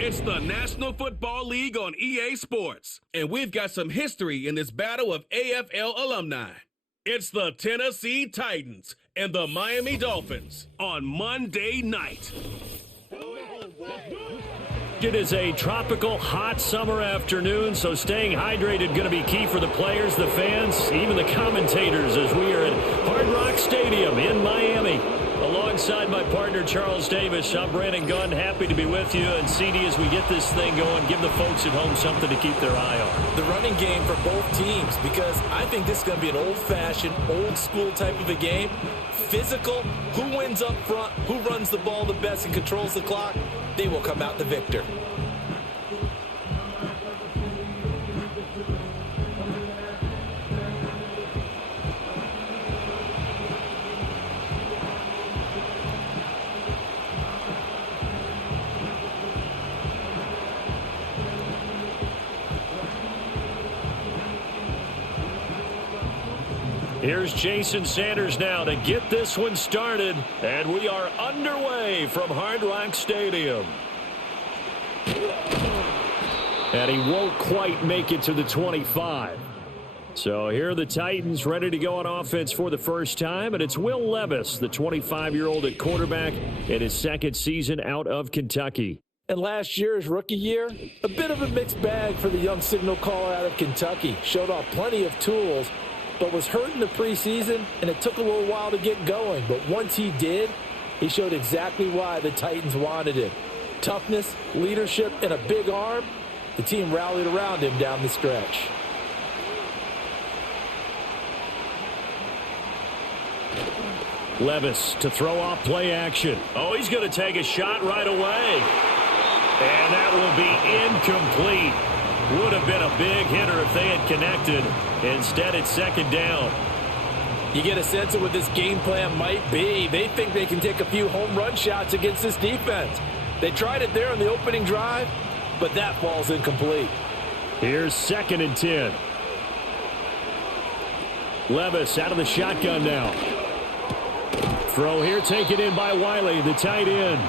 It's the National Football League on EA Sports, and we've got some history in this battle of AFL alumni. It's the Tennessee Titans and the Miami Dolphins on Monday night. It is a tropical, hot summer afternoon, so staying hydrated going to be key for the players, the fans, even the commentators as we are at Hard Rock Stadium in Miami. Alongside my partner, Charles Davis, I'm Brandon Gunn, happy to be with you. And CD, as we get this thing going, give the folks at home something to keep their eye on. The running game for both teams, because I think this is going to be an old-fashioned, old-school type of a game. Physical, who wins up front, who runs the ball the best and controls the clock, they will come out the victor. Here's Jason Sanders now to get this one started, and we are underway from Hard Rock Stadium. And he won't quite make it to the 25. So here are the Titans ready to go on offense for the first time, and it's Will Levis, the 25-year-old at quarterback, in his second season out of Kentucky. And last year's rookie year, a bit of a mixed bag for the young signal caller out of Kentucky. Showed off plenty of tools, but was hurt in the preseason, and it took a little while to get going. But once he did, he showed exactly why the Titans wanted him. Toughness, leadership, and a big arm. The team rallied around him down the stretch. Levis to throw off play action. Oh, he's going to take a shot right away. And that will be incomplete. Would have been a big hitter if they had connected. Instead, it's second down. You get a sense of what this game plan might be. They think they can take a few home run shots against this defense. They tried it there on the opening drive, but that falls incomplete. Here's 2nd and 10. Levis out of the shotgun now. Throw here taken in by Wiley, the tight end.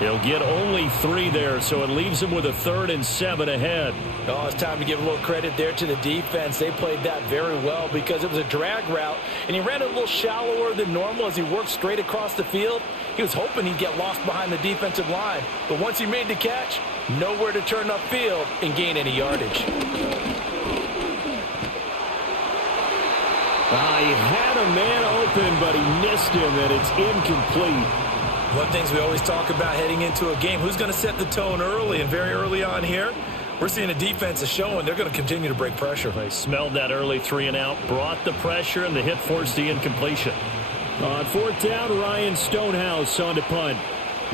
He'll get only 3 there, so it leaves him with a 3rd and 7 ahead. Oh, it's time to give a little credit there to the defense. They played that very well because it was a drag route, and he ran it a little shallower than normal as he worked straight across the field. He was hoping he'd get lost behind the defensive line, but once he made the catch, nowhere to turn upfield and gain any yardage. He had a man open, but he missed him, and it's incomplete. One of the things we always talk about heading into a game, who's going to set the tone early, and very early on here, we're seeing a defense is showing they're going to continue to break pressure. They smelled that early 3 and out, brought the pressure, and the hit forced the incompletion. On 4th down, Ryan Stonehouse on to punt.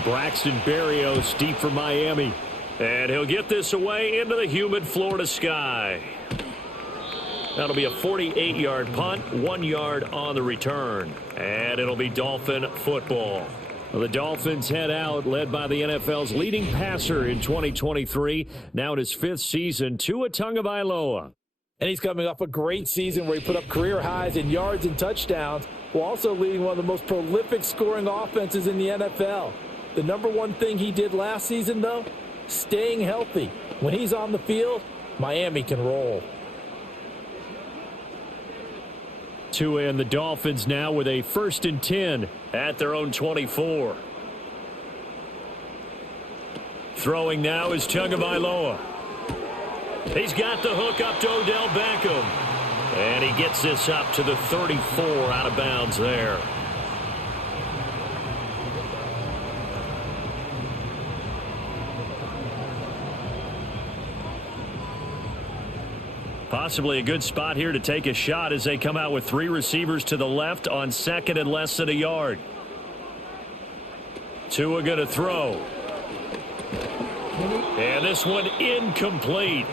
Braxton Berrios deep for Miami. And he'll get this away into the humid Florida sky. That'll be a 48-yard punt, 1 yard on the return. And it'll be Dolphin football. Well, the Dolphins head out, led by the NFL's leading passer in 2023. Now in his 5th season, Tua Tagovailoa. And he's coming off a great season where he put up career highs in yards and touchdowns, while also leading one of the most prolific scoring offenses in the NFL. The number one thing he did last season, though, staying healthy. When he's on the field, Miami can roll. Tua and the Dolphins now with a 1st and 10 at their own 24. Throwing now is Tagovailoa. He's got the hook up to Odell Beckham. And he gets this up to the 34 out of bounds there. Possibly a good spot here to take a shot as they come out with 3 receivers to the left on 2nd and less than a yard. Tua going to throw. And this one incomplete.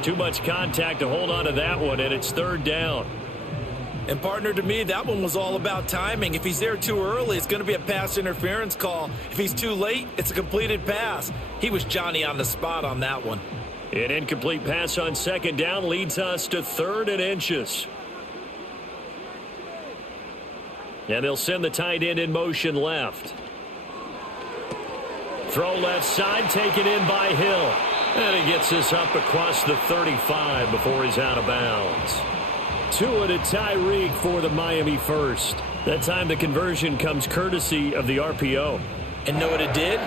Too much contact to hold on to that one, and it's 3rd down. And partner, to me, that one was all about timing. If he's there too early, it's going to be a pass interference call. If he's too late, it's a completed pass. He was Johnny on the spot on that one. An incomplete pass on 2nd down leads us to 3rd and inches. And they'll send the tight end in motion left. Throw left side, taken in by Hill. And he gets this up across the 35 before he's out of bounds. Tua to Tyreek for the Miami first. That time the conversion comes courtesy of the RPO. And know what it did?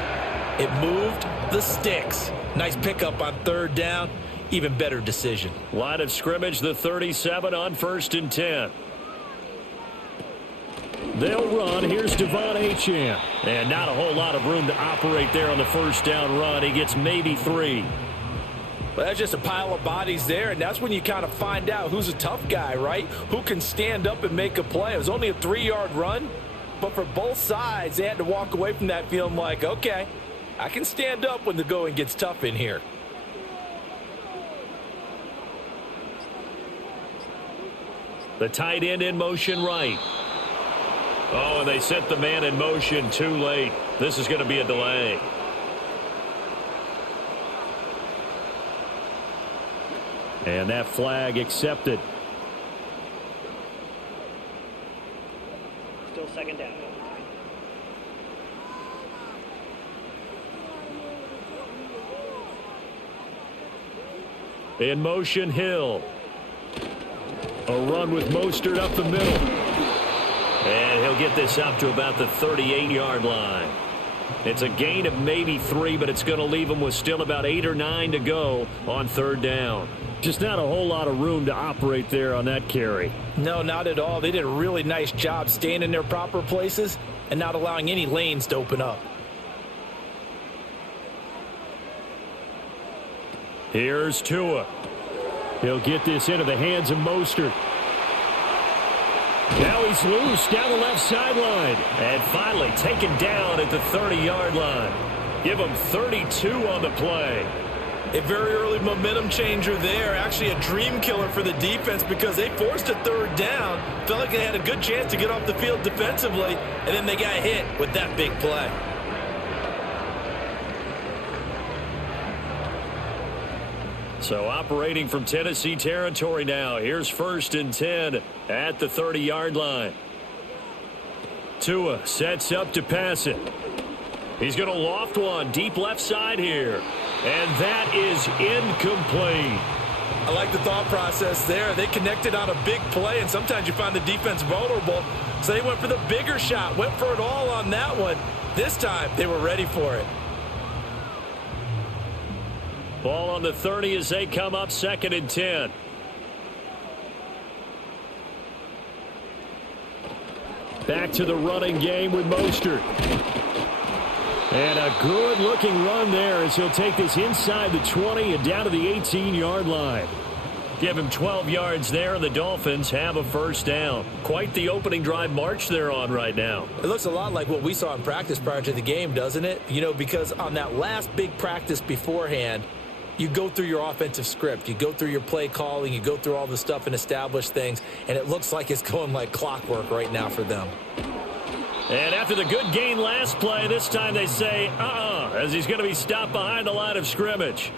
It moved the sticks. Nice pickup on third down. Even better decision. Line of scrimmage, the 37 on 1st and 10. They'll run. Here's Devon Achane. And not a whole lot of room to operate there on the first down run. He gets maybe 3. Well, that's just a pile of bodies there, and that's when you kind of find out who's a tough guy, right? Who can stand up and make a play. It was only a 3-yard run, but for both sides, they had to walk away from that feeling like, okay, I can stand up when the going gets tough in here. The tight end in motion right. Oh, and they set the man in motion too late. This is going to be a delay. And that flag accepted. Still second down. In motion, Hill. A run with Mostert up the middle. And he'll get this up to about the 38-yard line. It's a gain of maybe 3, but it's going to leave him with still about 8 or 9 to go on third down. Just not a whole lot of room to operate there on that carry. No, not at all. They did a really nice job staying in their proper places and not allowing any lanes to open up. Here's Tua. He'll get this into the hands of Mostert. Now he's loose down the left sideline. And finally taken down at the 30-yard line. Give him 32 on the play. A very early momentum changer there. Actually a dream killer for the defense because they forced a third down. Felt like they had a good chance to get off the field defensively. And then they got hit with that big play. So operating from Tennessee territory now. Here's 1st and 10 at the 30-yard line. Tua sets up to pass it. He's going to loft one deep left side here. And that is incomplete. I like the thought process there. They connected on a big play, and sometimes you find the defense vulnerable. So they went for the bigger shot, went for it all on that one. This time, they were ready for it. Ball on the 30 as they come up 2nd and 10. Back to the running game with Mostert. And a good-looking run there as he'll take this inside the 20 and down to the 18-yard line. Give him 12 yards there, and the Dolphins have a first down. Quite the opening drive march they're on right now. It looks a lot like what we saw in practice prior to the game, doesn't it? You know, because on that last big practice beforehand, you go through your offensive script. You go through your play calling. You go through all the stuff and establish things. And it looks like it's going like clockwork right now for them. And after the good gain last play, this time they say, as he's going to be stopped behind the line of scrimmage.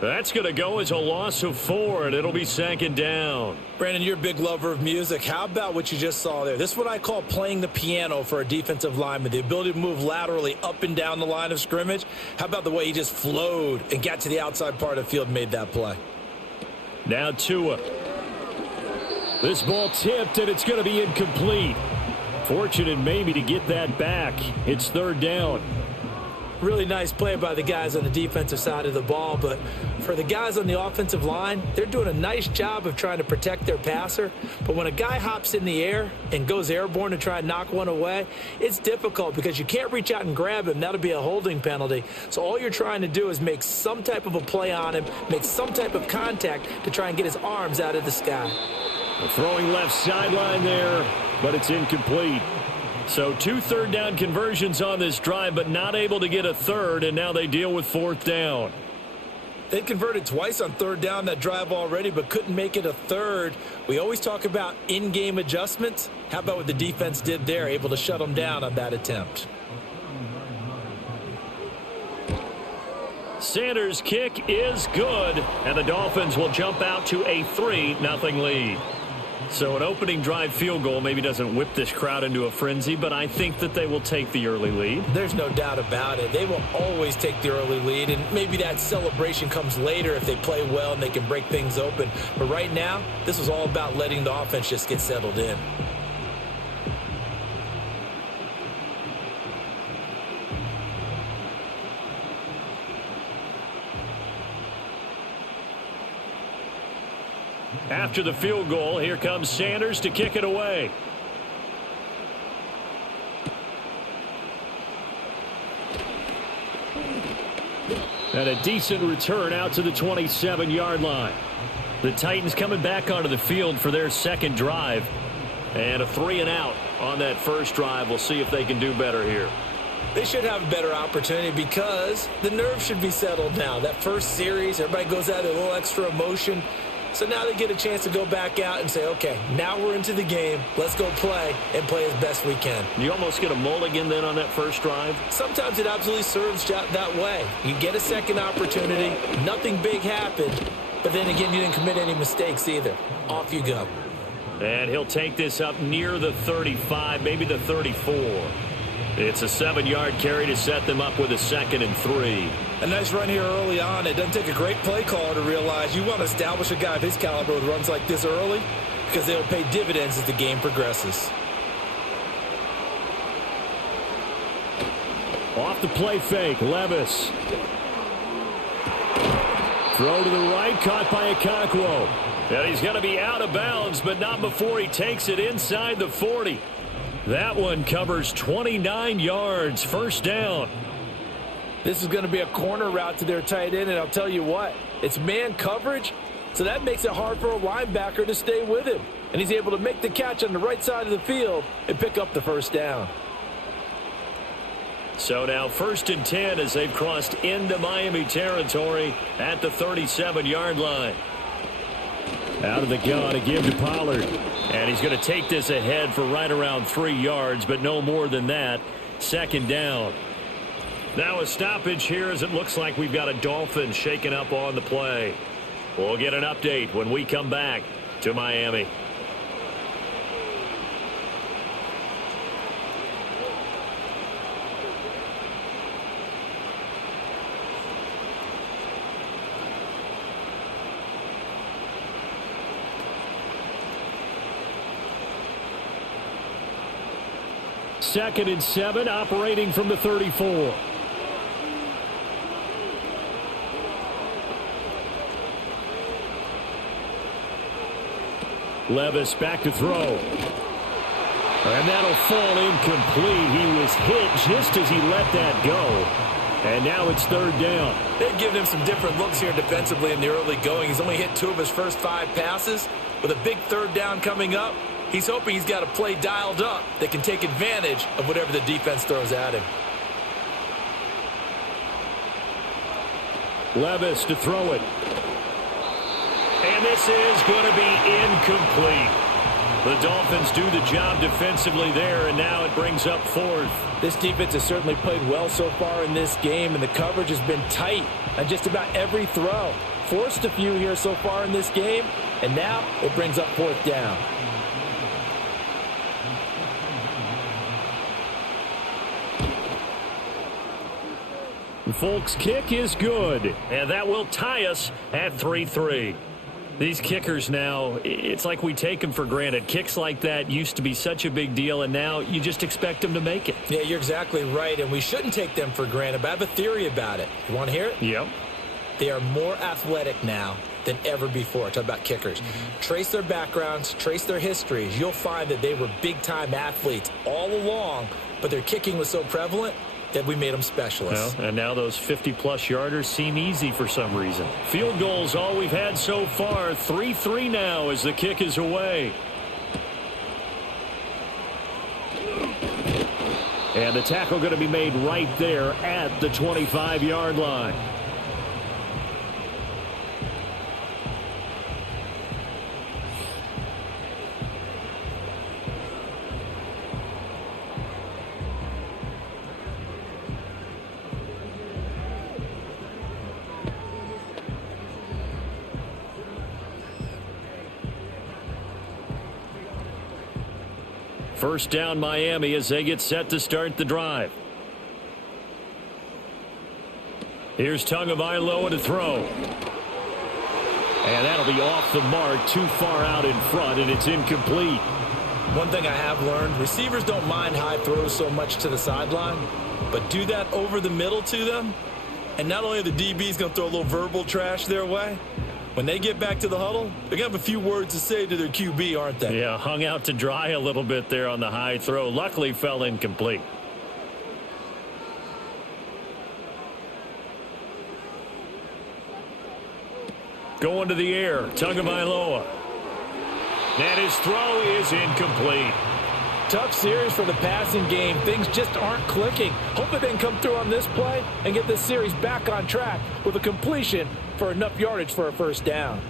That's going to go as a loss of 4, and it'll be 2nd down. Brandon, you're a big lover of music. How about what you just saw there? This is what I call playing the piano for a defensive lineman, the ability to move laterally up and down the line of scrimmage. How about the way he just flowed and got to the outside part of the field and made that play? Now Tua. This ball tipped, and it's going to be incomplete. Fortunate maybe to get that back. It's 3rd down. Really nice play by the guys on the defensive side of the ball, but for the guys on the offensive line, they're doing a nice job of trying to protect their passer. But when a guy hops in the air and goes airborne to try and knock one away, it's difficult because you can't reach out and grab him. That'll be a holding penalty. So all you're trying to do is make some type of a play on him, make some type of contact to try and get his arms out of the sky. Throwing left sideline there, but it's incomplete. So 2 third-down conversions on this drive, but not able to get a third, and now they deal with 4th down. They converted twice on 3rd down that drive already, but couldn't make it a third. We always talk about in-game adjustments. How about what the defense did there, able to shut them down on that attempt? Sanders' kick is good, and the Dolphins will jump out to a 3-0 lead. So an opening drive field goal maybe doesn't whip this crowd into a frenzy, but I think that they will take the early lead. There's no doubt about it. They will always take the early lead, and maybe that celebration comes later if they play well and they can break things open. But right now, this is all about letting the offense just get settled in. After the field goal, here comes Sanders to kick it away. And a decent return out to the 27-yard line. The Titans coming back onto the field for their second drive. And a 3-and-out on that first drive. We'll see if they can do better here. They should have a better opportunity because the nerves should be settled now. That first series, everybody goes out with a little extra emotion. So now they get a chance to go back out and say, okay, now we're into the game. Let's go play and play as best we can. You almost get a mulligan then on that first drive? Sometimes it absolutely serves that way. You get a second opportunity. Nothing big happened. But then again, you didn't commit any mistakes either. Off you go. And he'll take this up near the 35, maybe the 34. It's a 7-yard carry to set them up with a 2nd and 3. A nice run here early on. It doesn't take a great play caller to realize you want to establish a guy of his caliber with runs like this early because they'll pay dividends as the game progresses. Off the play fake, Levis. Throw to the right, caught by Okonkwo. And he's going to be out of bounds, but not before he takes it inside the 40. That one covers 29 yards, first down. This is going to be a corner route to their tight end, and I'll tell you what, it's man coverage, so that makes it hard for a linebacker to stay with him. And he's able to make the catch on the right side of the field and pick up the first down. So now 1st and 10 as they've crossed into Miami territory at the 37-yard line. Out of the gun to give to Pollard. And he's going to take this ahead for right around 3 yards, but no more than that. 2nd down. Now a stoppage here as it looks like we've got a Dolphins shaken up on the play. We'll get an update when we come back to Miami. Second and 7, operating from the 34. Levis back to throw. And that'll fall incomplete. He was hit just as he let that go. And now it's 3rd down. They've given him some different looks here defensively in the early going. He's only hit 2 of his first 5 passes. With a big 3rd down coming up, he's hoping he's got a play dialed up that can take advantage of whatever the defense throws at him. Levis to throw it. And this is going to be incomplete. The Dolphins do the job defensively there, and now it brings up 4th. This defense has certainly played well so far in this game, and the coverage has been tight on just about every throw. Forced a few here so far in this game, and now it brings up 4th down. Folks' kick is good, and that will tie us at 3-3. These kickers now, it's like we take them for granted. Kicks like that used to be such a big deal, and now you just expect them to make it. Yeah, you're exactly right, and we shouldn't take them for granted, but I have a theory about it. You want to hear it? Yep. They are more athletic now than ever before. Talk about kickers. Trace their backgrounds, trace their histories. You'll find that they were big-time athletes all along, but their kicking was so prevalent that we made them specialists. Well, and now those 50-plus yarders seem easy for some reason. Field goals all we've had so far. 3-3 now as the kick is away. And the tackle going to be made right there at the 25-yard line. First down Miami as they get set to start the drive. Here's Tagovailoa to throw. And that'll be off the mark, too far out in front, and it's incomplete. One thing I have learned, receivers don't mind high throws so much to the sideline, but do that over the middle to them, and not only are the DBs going to throw a little verbal trash their way, when they get back to the huddle, they're going to have a few words to say to their QB, aren't they? Yeah, hung out to dry a little bit there on the high throw. Luckily fell incomplete. Going to the air, Tagovailoa. And his throw is incomplete. Tough series for the passing game. Things just aren't clicking. Hope they can come through on this play and get this series back on track with a completion for enough yardage for a first down.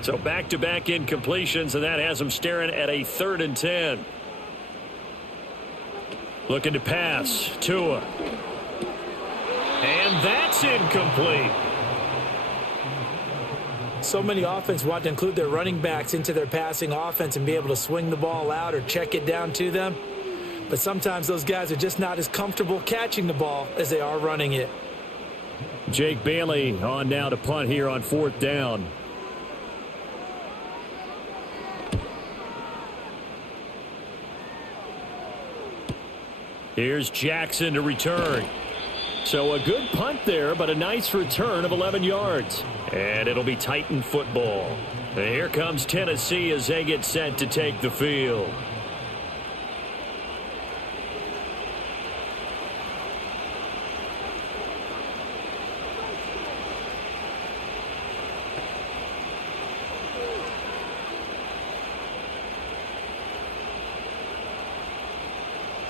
So back-to-back incompletions, and that has them staring at a 3rd and 10. Looking to pass. Tua. And that's incomplete. So many offenses want to include their running backs into their passing offense and be able to swing the ball out or check it down to them. But sometimes those guys are just not as comfortable catching the ball as they are running it. Jake Bailey on now to punt here on 4th down. Here's Jackson to return. So a good punt there, but a nice return of 11 yards. And it'll be Titan football. And here comes Tennessee as they get set to take the field.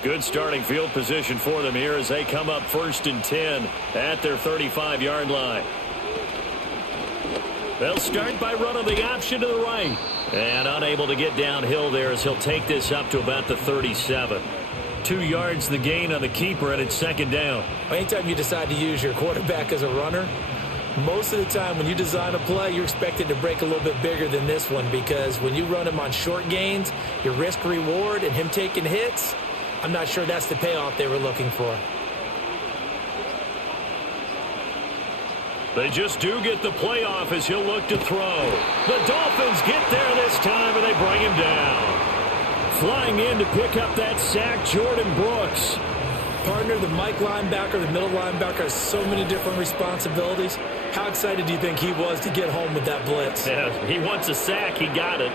Good starting field position for them here as they come up 1st and 10 at their 35-yard line. They'll start by running the option to the right. And unable to get downhill there as he'll take this up to about the 37. 2 yards the gain on the keeper, and it's 2nd down. Anytime you decide to use your quarterback as a runner, most of the time when you design a play, you're expected to break a little bit bigger than this one, because when you run him on short gains, your risk-reward and him taking hits, I'm not sure that's the payoff they were looking for. They just do get the playoff as he'll look to throw. The Dolphins get there this time, and they bring him down. Flying in to pick up that sack, Jordan Brooks. Partner, the Mike linebacker, the middle linebacker has so many different responsibilities. How excited do you think he was to get home with that blitz? Yeah, he wants a sack. He got it.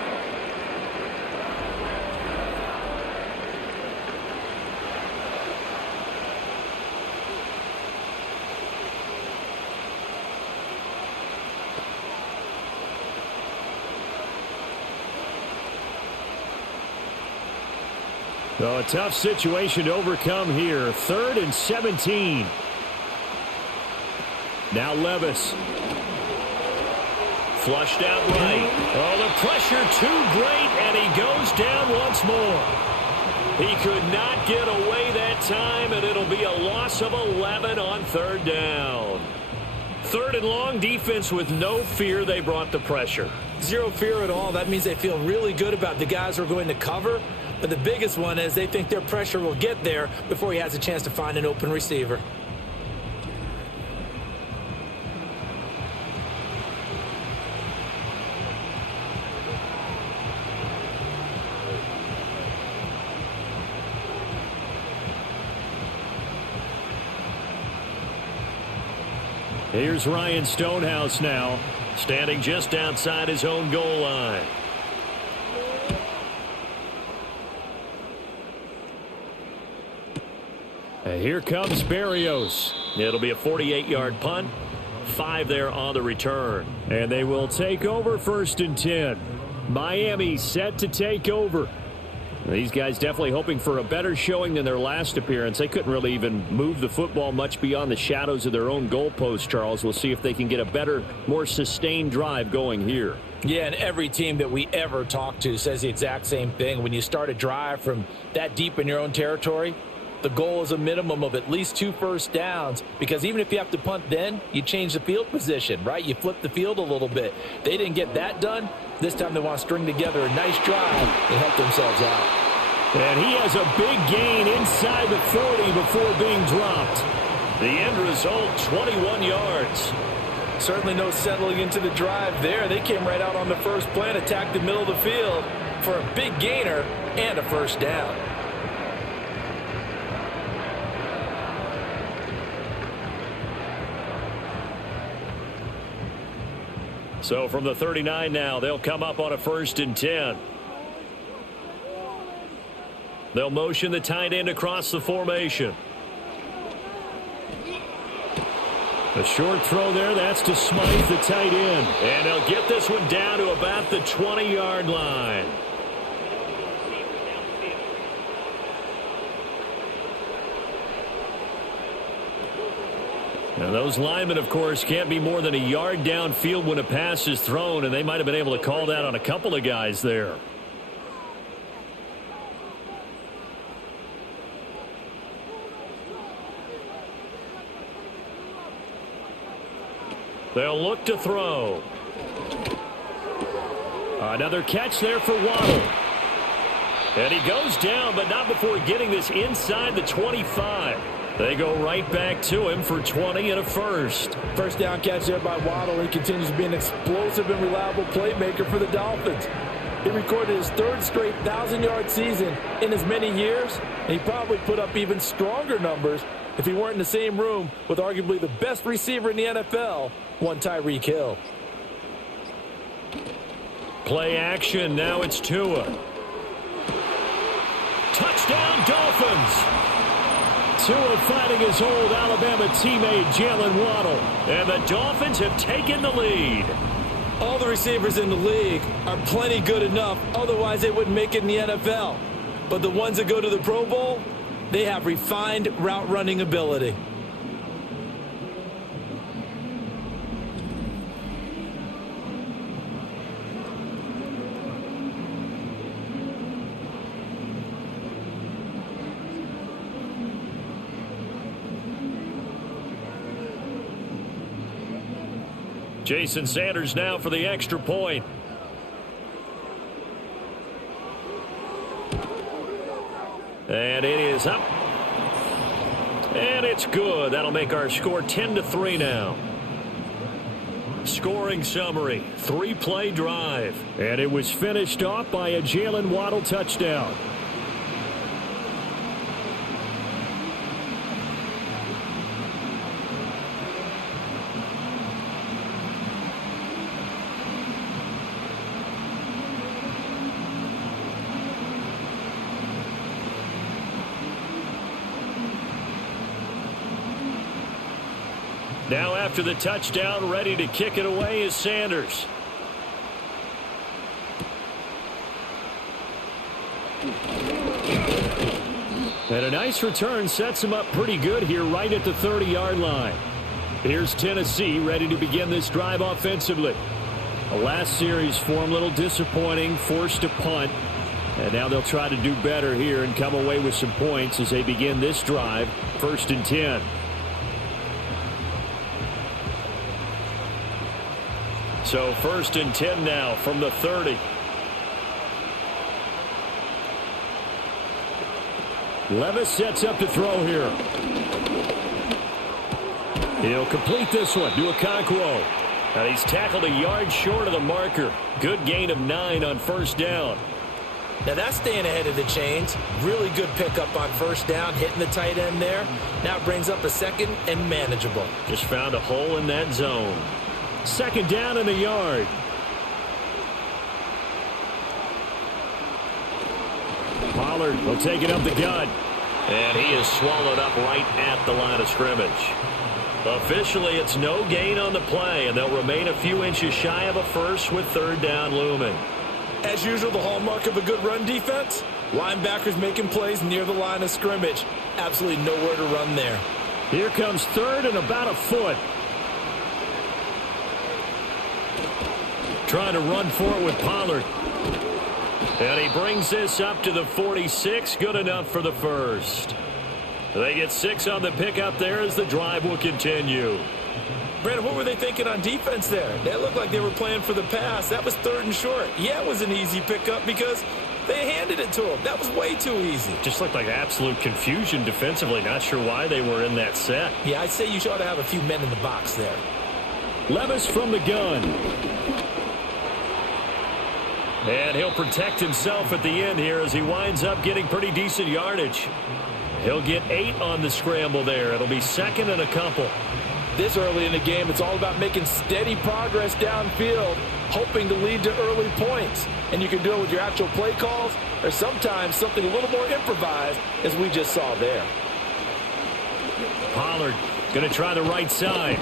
So a tough situation to overcome here. 3rd and 17. Now Levis. Flushed out right. Oh, the pressure too great, and he goes down once more. He could not get away that time, and it'll be a loss of 11 on 3rd down. 3rd and long, defense with no fear. They brought the pressure. Zero fear at all. That means they feel really good about the guys who are going to cover. But the biggest one is they think their pressure will get there before he has a chance to find an open receiver. Here's Ryan Stonehouse now, standing just outside his own goal line. And here comes Berrios. It'll be a 48-yard punt. 5 there on the return. And they will take over 1st and 10. Miami set to take over. These guys definitely hoping for a better showing than their last appearance. They couldn't really even move the football much beyond the shadows of their own goalpost, Charles. We'll see if they can get a better, more sustained drive going here. Yeah, and every team that we ever talk to says the exact same thing. When you start a drive from that deep in your own territory, The goal is a minimum of at least 2 first downs, because even if you have to punt then, you change the field position, right? You flip the field a little bit. They didn't get that done. This time they want to string together a nice drive and help themselves out. And he has a big gain inside the 40 before being dropped. The end result, 21 yards. Certainly no settling into the drive there. They came right out on the first play and attacked the middle of the field for a big gainer and a first down. So from the 39 now, they'll come up on a 1st and 10. They'll motion the tight end across the formation. A short throw there, that's to Smythe, the tight end. And they'll get this one down to about the 20-yard line. Now those linemen, of course, can't be more than a yard downfield when a pass is thrown, and they might have been able to call that on a couple of guys there. They'll look to throw. Another catch there for Waddle. And he goes down, but not before getting this inside the 25. They go right back to him for 20 and a first. First down catch there by Waddle. He continues to be an explosive and reliable playmaker for the Dolphins. He recorded his 3rd straight 1,000-yard season in as many years, and he probably put up even stronger numbers if he weren't in the same room with arguably the best receiver in the NFL, one Tyreek Hill. Play action. Now it's Tua. Touchdown, Dolphins. Tua fighting his old Alabama teammate Jalen Waddle. And the Dolphins have taken the lead. All the receivers in the league are plenty good enough, otherwise they wouldn't make it in the NFL. But the ones that go to the Pro Bowl, they have refined route running ability. Jason Sanders now for the extra point. And it is up. And it's good. That'll make our score 10-3 now. Scoring summary, 3-play drive. And it was finished off by a Jalen Waddle touchdown. Now after the touchdown, ready to kick it away is Sanders. And a nice return sets him up pretty good here right at the 30-yard line. Here's Tennessee ready to begin this drive offensively. The last series for him, a little disappointing, forced to punt. And now they'll try to do better here and come away with some points as they begin this drive, 1st and 10. So 1st and 10 now from the 30. Levis sets up to throw here. He'll complete this one to Okonkwo. And he's tackled a yard short of the marker. Good gain of 9 on 1st down. Now that's staying ahead of the chains. Really good pickup on 1st down, hitting the tight end there. Now it brings up a 2nd and manageable. Just found a hole in that zone. 2nd down in the yard. Pollard will take it up the gut. And he is swallowed up right at the line of scrimmage. Officially, it's no gain on the play, and they'll remain a few inches shy of a first with 3rd down looming. As usual, the hallmark of a good run defense, linebackers making plays near the line of scrimmage. Absolutely nowhere to run there. Here comes 3rd and about a foot. Trying to run for it with Pollard. And he brings this up to the 46. Good enough for the first. They get 6 on the pickup there as the drive will continue. Brandon, what were they thinking on defense there? They looked like they were playing for the pass. That was 3rd and short. Yeah, it was an easy pickup because they handed it to him. That was way too easy. Just looked like absolute confusion defensively. Not sure why they were in that set. Yeah, I'd say you ought to have a few men in the box there. Levis from the gun. And he'll protect himself at the end here as he winds up getting pretty decent yardage. He'll get 8 on the scramble there. It'll be 2nd and a couple. This early in the game, it's all about making steady progress downfield, hoping to lead to early points. And you can do it with your actual play calls or sometimes something a little more improvised, as we just saw there. Pollard going to try the right side.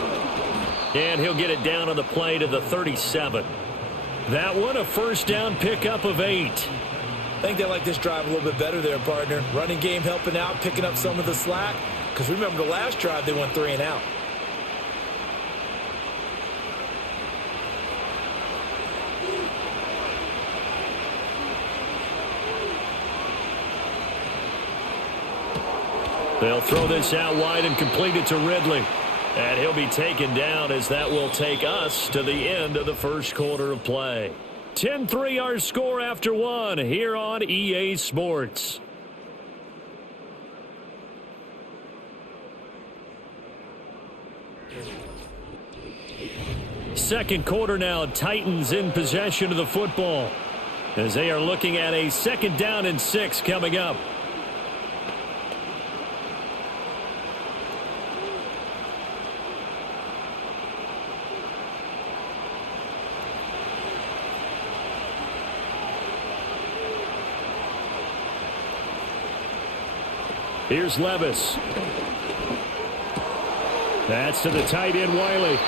And he'll get it down on the play to the 37. That one, a 1st down pickup of 8. I think they like this drive a little bit better there, partner. Running game helping out, picking up some of the slack. Because remember the last drive, they went 3 and out. They'll throw this out wide and complete it to Ridley. And he'll be taken down as that will take us to the end of the 1st quarter of play. 10-3 our score after 1 here on EA Sports. Second quarter now, Titans in possession of the football as they are looking at a 2nd down and 6 coming up. Here's Levis. That's to the tight end, Wiley.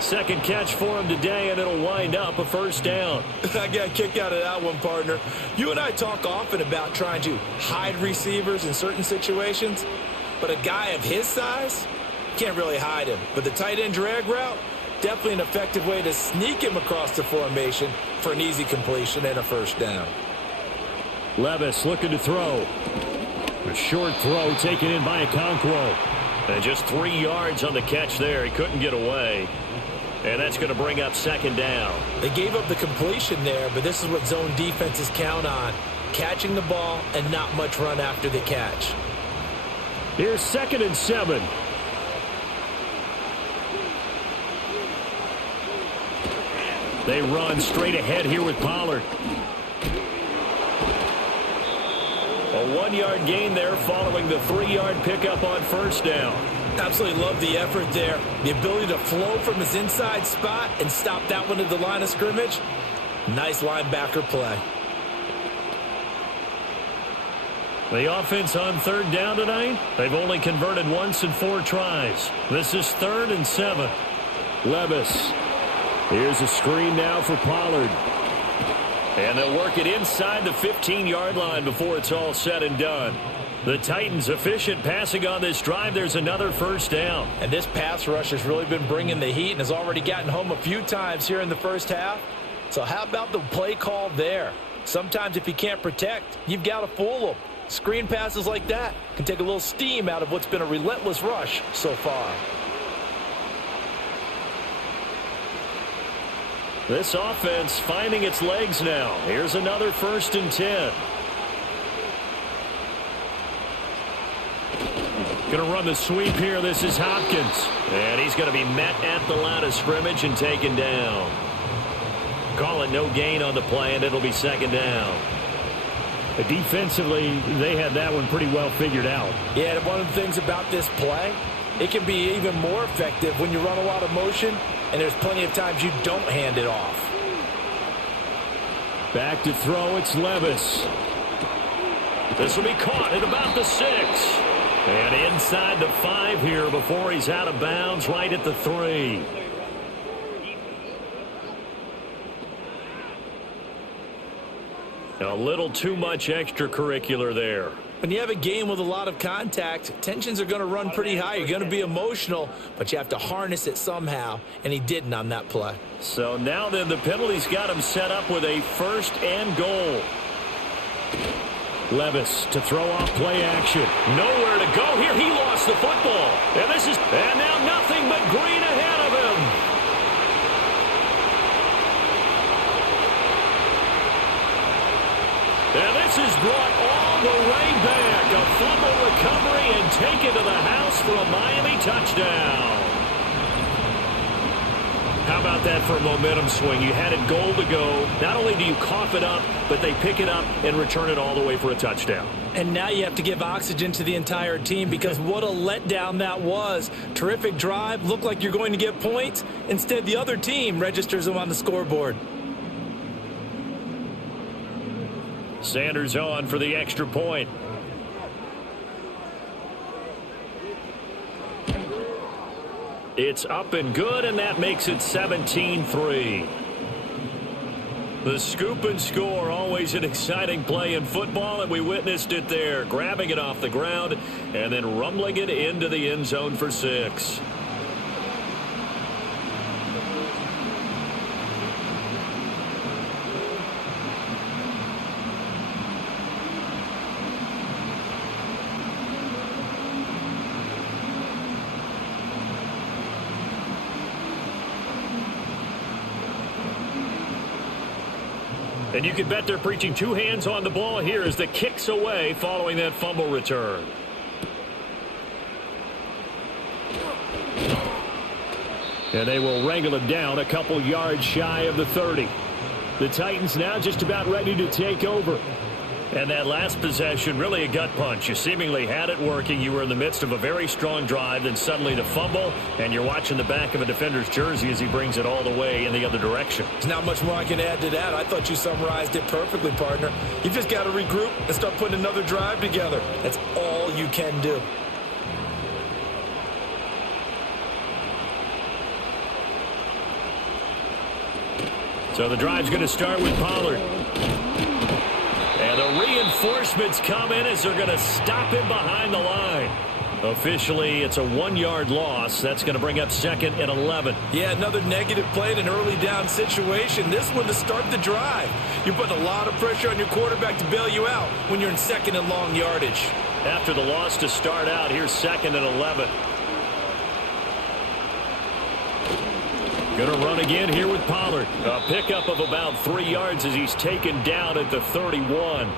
2nd catch for him today, and it'll wind up a 1st down. I got a kick out of that one, partner. You and I talk often about trying to hide receivers in certain situations, but a guy of his size can't really hide him. But the tight end drag route, definitely an effective way to sneak him across the formation for an easy completion and a 1st down. Levis looking to throw. A short throw taken in by Okonkwo. And just 3 yards on the catch there. He couldn't get away. And that's going to bring up 2nd down. They gave up the completion there, but this is what zone defenses count on. Catching the ball and not much run after the catch. Here's 2nd and 7. They run straight ahead here with Pollard. A 1-yard gain there following the 3-yard pickup on 1st down. Absolutely love the effort there. The ability to flow from his inside spot and stop that one at the line of scrimmage. Nice linebacker play. The offense on 3rd down tonight, they've only converted once in 4 tries. This is 3rd and 7. Levis. Here's a screen now for Pollard. And they'll work it inside the 15-yard line before it's all said and done. The Titans efficient passing on this drive. There's another 1st down. And this pass rush has really been bringing the heat and has already gotten home a few times here in the 1st half. So how about the play call there? Sometimes if you can't protect, you've got to fool them. Screen passes like that can take a little steam out of what's been a relentless rush so far. This offense finding its legs now. Here's another 1st and 10. Going to run the sweep here. This is Hopkins. And he's going to be met at the line of scrimmage and taken down. Call it no gain on the play, and it'll be 2nd down. Defensively, they had that one pretty well figured out. Yeah, and one of the things about this play, it can be even more effective when you run a lot of motion, and there's plenty of times you don't hand it off. Back to throw, it's Levis. This will be caught at about the 6. And inside the 5 here before he's out of bounds right at the 3. A little too much extracurricular there. When you have a game with a lot of contact, tensions are going to run pretty high. You're going to be emotional, but you have to harness it somehow, and he didn't on that play. So now then the penalty's got him set up with a 1st and goal. Levis to throw off play action. Nowhere to go here. He lost the football. And now nothing but green ahead of him. And this is brought all the way back. A fumble recovery and taken to the house for a Miami touchdown. How about that for a momentum swing? You had it goal to go. Not only do you cough it up, but they pick it up and return it all the way for a touchdown. And now you have to give oxygen to the entire team because what a letdown that was. Terrific drive. Looked like you're going to get points. Instead, the other team registers them on the scoreboard. Sanders on for the extra point. It's up and good, and that makes it 17-3. The scoop and score, always an exciting play in football, and we witnessed it there, grabbing it off the ground and then rumbling it into the end zone for 6. And you can bet they're preaching two hands on the ball here as the kick's away following that fumble return. And they will wrangle him down a couple yards shy of the 30. The Titans now just about ready to take over. And that last possession, really a gut punch. You seemingly had it working. You were in the midst of a very strong drive, then suddenly the fumble, and you're watching the back of a defender's jersey as he brings it all the way in the other direction. There's not much more I can add to that. I thought you summarized it perfectly, partner. You just got to regroup and start putting another drive together. That's all you can do. So the drive's going to start with Pollard. And the reinforcements come in as they're going to stop him behind the line. Officially, it's a 1-yard loss. That's going to bring up 2nd and 11. Yeah, another negative play in an early down situation. This one to start the drive. You're putting a lot of pressure on your quarterback to bail you out when you're in 2nd and long yardage. After the loss to start out, here's 2nd and 11. Going to run again here with Pollard. A pickup of about 3 yards as he's taken down at the 31.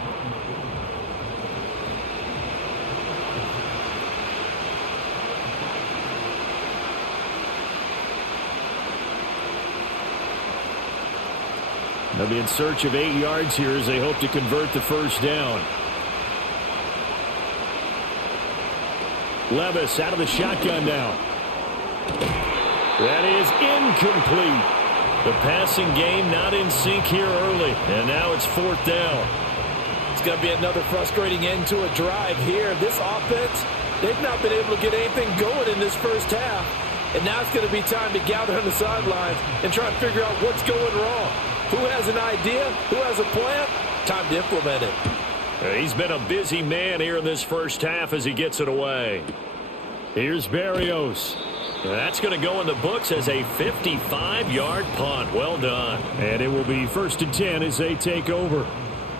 They'll be in search of 8 yards here as they hope to convert the first down. Levis out of the shotgun now. That is incomplete. The passing game not in sync here early. And now it's 4th down. It's going to be another frustrating end to a drive here. This offense, they've not been able to get anything going in this first half. And now it's going to be time to gather on the sidelines and try and figure out what's going wrong. Who has an idea? Who has a plan? Time to implement it. He's been a busy man here in this first half as he gets it away. Here's Berrios. That's going to go in the books as a 55-yard punt. Well done. And it will be 1st and 10 as they take over.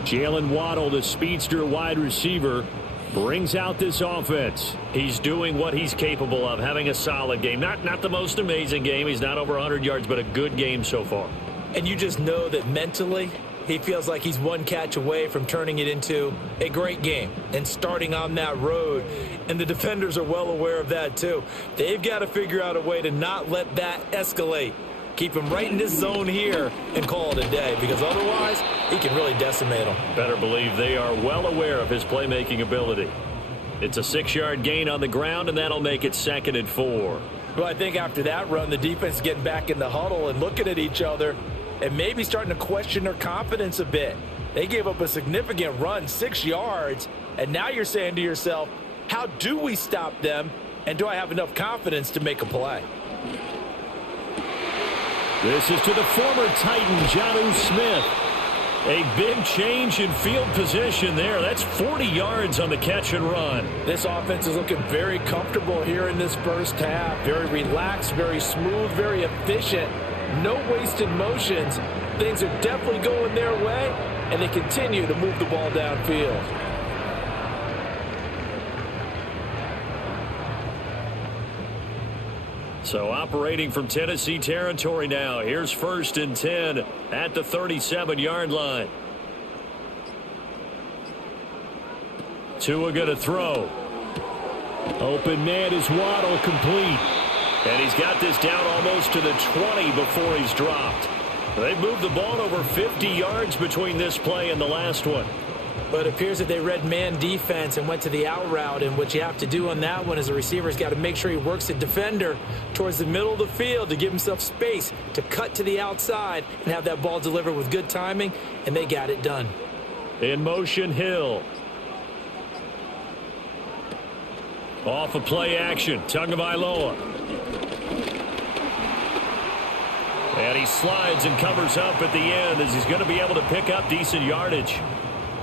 Jalen Waddle, the speedster wide receiver, brings out this offense. He's doing what he's capable of, having a solid game. Not the most amazing game. He's not over 100 yards, but a good game so far. And you just know that mentally, he feels like he's one catch away from turning it into a great game and starting on that road. And the defenders are well aware of that too. They've got to figure out a way to not let that escalate. Keep him right in this zone here and call it a day, because otherwise he can really decimate them. Better believe they are well aware of his playmaking ability. It's a 6-yard gain on the ground, and that'll make it 2nd and 4. Well, I think after that run, the defense is getting back in the huddle and looking at each other and maybe starting to question their confidence a bit. They gave up a significant run, 6 yards, and now you're saying to yourself, how do we stop them, and do I have enough confidence to make a play? This is to the former Titan, Jonnu Smith. A big change in field position there. That's 40 yards on the catch and run. This offense is looking very comfortable here in this first half. Very relaxed, very smooth, very efficient. No wasted motions. Things are definitely going their way, and they continue to move the ball downfield. So operating from Tennessee territory now. Here's 1st and 10 at the 37-yard line. Tua going to throw. Open man is Waddle, complete. And he's got this down almost to the 20 before he's dropped. They moved the ball over 50 yards between this play and the last one. But it appears that they read man defense and went to the out route. And what you have to do on that one is the receiver's got to make sure he works the defender towards the middle of the field to give himself space to cut to the outside and have that ball delivered with good timing. And they got it done. In motion, Hill. Off of play action, Tagovailoa. And he slides and covers up at the end as he's going to be able to pick up decent yardage.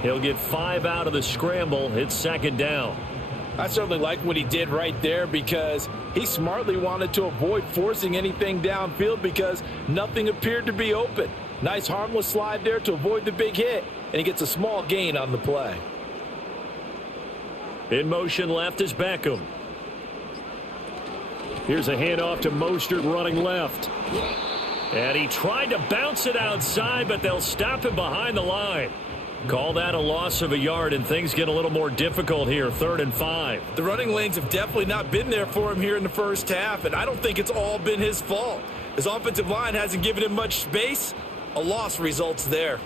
He'll get 5 out of the scramble. It's 2nd down. I certainly like what he did right there because he smartly wanted to avoid forcing anything downfield because nothing appeared to be open. Nice harmless slide there to avoid the big hit, and he gets a small gain on the play. In motion left is Beckham. Here's a handoff to Mostert running left. And he tried to bounce it outside, but they'll stop him behind the line. Call that a loss of a yard, and things get a little more difficult here, 3rd and 5. The running lanes have definitely not been there for him here in the first half, and I don't think it's all been his fault. His offensive line hasn't given him much space. A loss results there.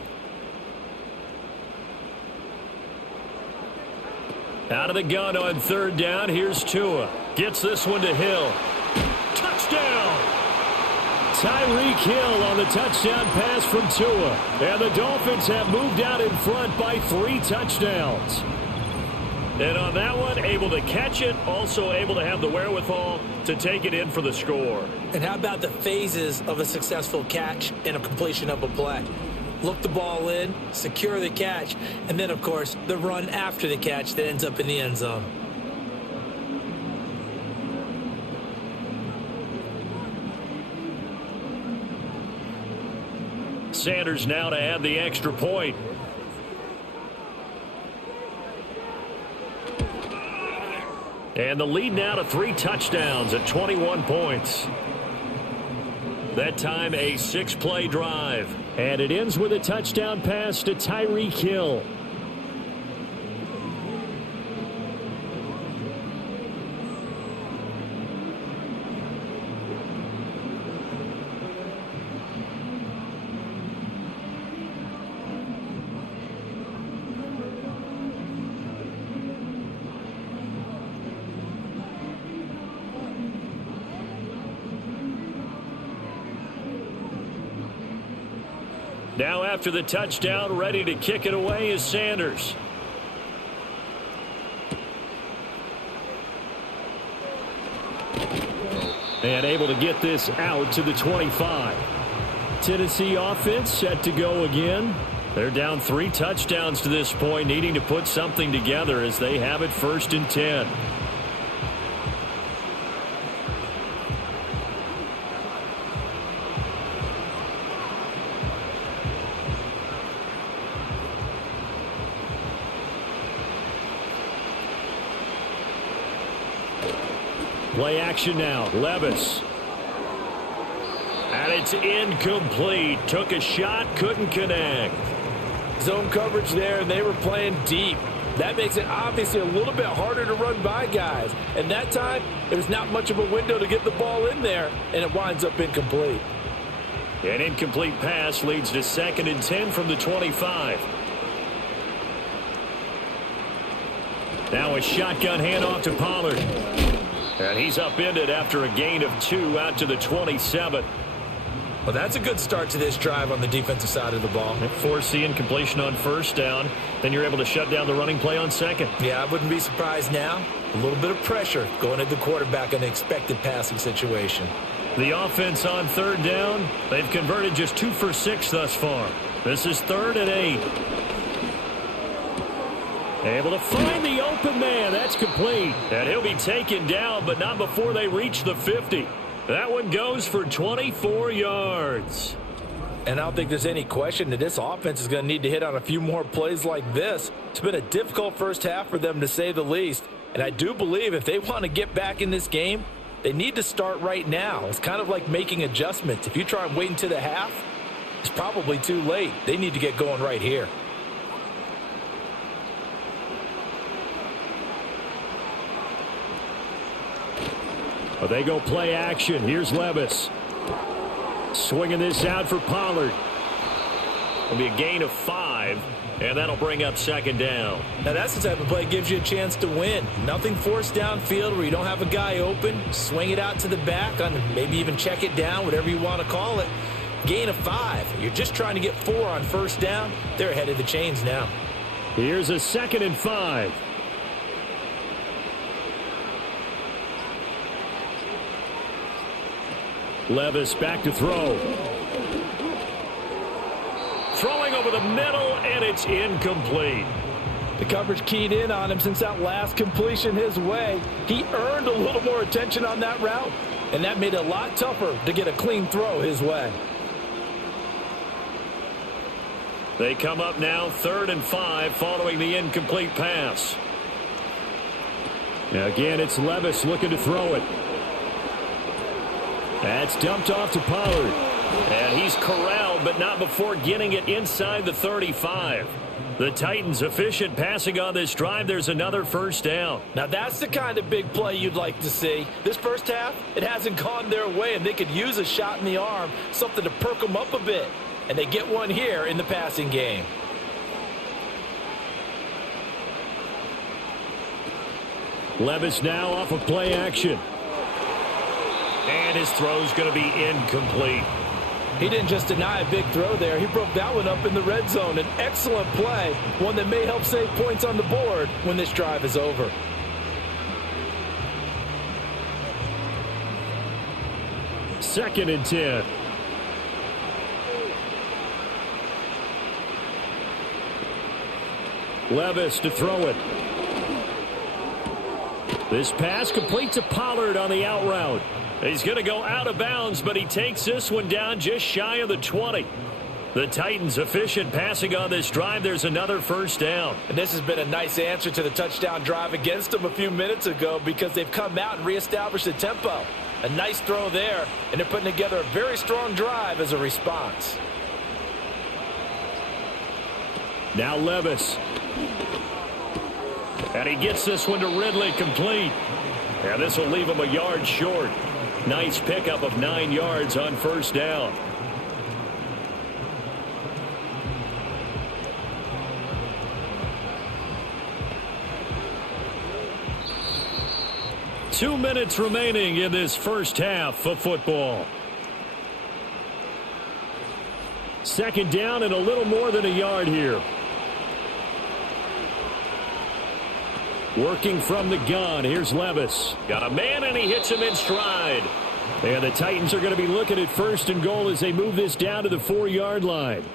Out of the gun on 3rd down. Here's Tua. Gets this one to Hill. Touchdown! Tyreek Hill on the touchdown pass from Tua. And the Dolphins have moved out in front by 3 touchdowns. And on that one, able to catch it, also able to have the wherewithal to take it in for the score. And how about the phases of a successful catch and a completion of a play? Look the ball in, secure the catch, and then, of course, the run after the catch that ends up in the end zone. Sanders now to add the extra point. And the lead now to 3 touchdowns at 21 points. That time a 6-play drive. And it ends with a touchdown pass to Tyreek Hill. Now after the touchdown, ready to kick it away is Sanders. And able to get this out to the 25. Tennessee offense set to go again. They're down 3 touchdowns to this point, needing to put something together as they have it 1st and 10. Play action now. Levis. And it's incomplete. Took a shot, couldn't connect. Zone coverage there, and they were playing deep. That makes it obviously a little bit harder to run by guys. And that time, there was not much of a window to get the ball in there, and it winds up incomplete. An incomplete pass leads to 2nd and 10 from the 25. Now a shotgun handoff to Pollard. And he's upended after a gain of 2 out to the 27. Well, that's a good start to this drive on the defensive side of the ball. Force the incompletion on 1st down. Then you're able to shut down the running play on 2nd. Yeah, I wouldn't be surprised now. A little bit of pressure going at the quarterback in an expected passing situation. The offense on 3rd down. They've converted just 2 for 6 thus far. This is 3rd and 8. Able to find the open man. That's complete. And he'll be taken down, but not before they reach the 50. That one goes for 24 yards. And I don't think there's any question that this offense is going to need to hit on a few more plays like this. It's been a difficult first half for them, to say the least. And I do believe if they want to get back in this game, They need to start right now. It's kind of like making adjustments. If you try and wait until the half, it's probably too late. They need to get going right here. Well, they go play action. Here's Levis. Swinging this out for Pollard. It'll be a gain of 5, and that'll bring up second down. Now that's the type of play that gives you a chance to win. Nothing forced downfield where you don't have a guy open. Swing it out to the back, on maybe even check it down, whatever you want to call it. Gain of 5. You're just trying to get 4 on first down. They're ahead of the chains now. Here's a 2nd and 5. Levis back to throw. Throwing over the middle, and it's incomplete. The coverage keyed in on him since that last completion his way. He earned a little more attention on that route, and that made it a lot tougher to get a clean throw his way. They come up now 3rd and 5 following the incomplete pass. Now again, it's Levis looking to throw it. That's dumped off to Pollard. And he's corralled, but not before getting it inside the 35. The Titans efficient passing on this drive. There's another first down. Now that's the kind of big play you'd like to see. This first half, it hasn't gone their way, and they could use a shot in the arm, something to perk them up a bit. And they get one here in the passing game. Levis now off of play action. And his throw's going to be incomplete. He didn't just deny a big throw there. He broke that one up in the red zone. An excellent play, one that may help save points on the board when this drive is over. Second and 10. Levis to throw it. This pass complete to Pollard on the out route. He's going to go out of bounds, but he takes this one down just shy of the 20. The Titans efficient passing on this drive. There's another first down. And this has been a nice answer to the touchdown drive against them a few minutes ago because they've come out and reestablished the tempo. A nice throw there, and they're putting together a very strong drive as a response. Now Levis. And he gets this one to Ridley complete. And this will leave him a yard short. Nice pickup of 9 yards on first down. Two minutes remaining in this first half of football. Second down and a little more than a yard here. Working from the gun. Here's Levis. Got a man, and he hits him in stride. And the Titans are going to be looking at 1st and goal as they move this down to the 4-yard line.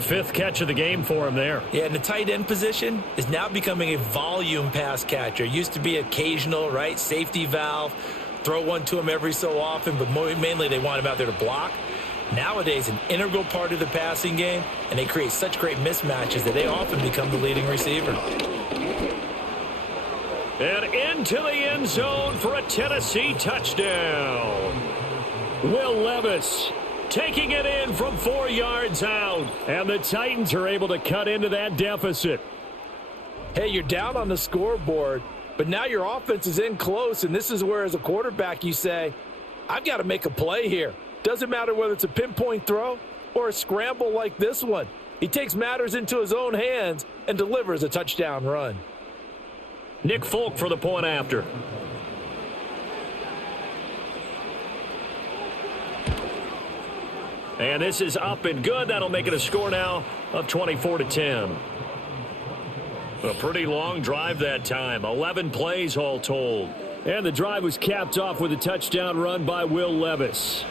5th catch of the game for him there. Yeah, and the tight end position is now becoming a volume pass catcher. Used to be occasional, right? Safety valve. Throw one to him every so often, but mainly they want him out there to block. Nowadays, an integral part of the passing game, and they create such great mismatches that they often become the leading receiver. And into the end zone for a Tennessee touchdown. Will Levis taking it in from 4 yards out. And the Titans are able to cut into that deficit. Hey, you're down on the scoreboard, but now your offense is in close, and this is where, as a quarterback, you say, I've got to make a play here. Doesn't matter whether it's a pinpoint throw or a scramble like this one. He takes matters into his own hands and delivers a touchdown run. Nick Folk for the point after. And this is up and good. That'll make it a score now of 24-10. A pretty long drive that time. 11 plays all told. And the drive was capped off with a touchdown run by Will Levis.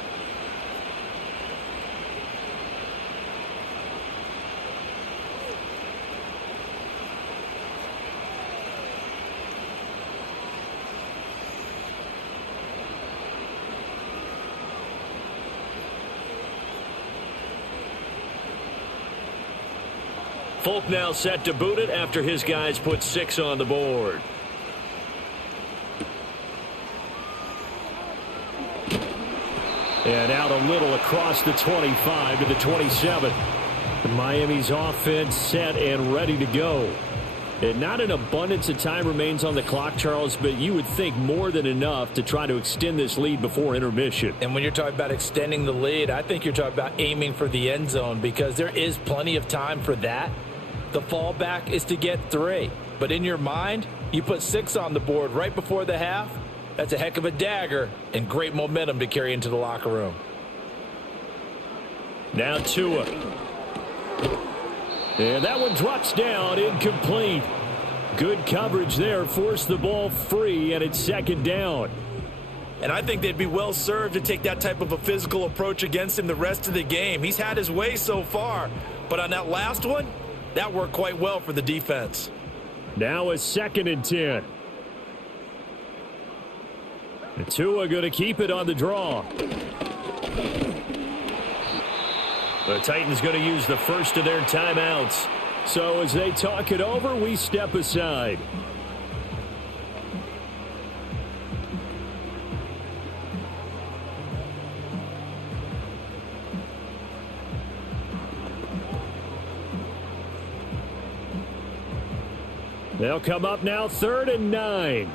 Folk now set to boot it after his guys put 6 on the board. And out a little across the 25 to the 27. Miami's offense set and ready to go. And not an abundance of time remains on the clock, Charles, but you would think more than enough to try to extend this lead before intermission. And when you're talking about extending the lead, I think you're talking about aiming for the end zone because there is plenty of time for that. The fallback is to get 3. But in your mind, you put 6 on the board right before the half. That's a heck of a dagger and great momentum to carry into the locker room. Now Tua. And that one drops down, incomplete. Good coverage there, forced the ball free, and it's second down. And I think they'd be well served to take that type of a physical approach against him the rest of the game. He's had his way so far, but on that last one, that worked quite well for the defense. Now a 2nd and 10. And Tua going to keep it on the draw. The Titans going to use the first of their timeouts. So as they talk it over, we step aside. They'll come up now 3rd and 9.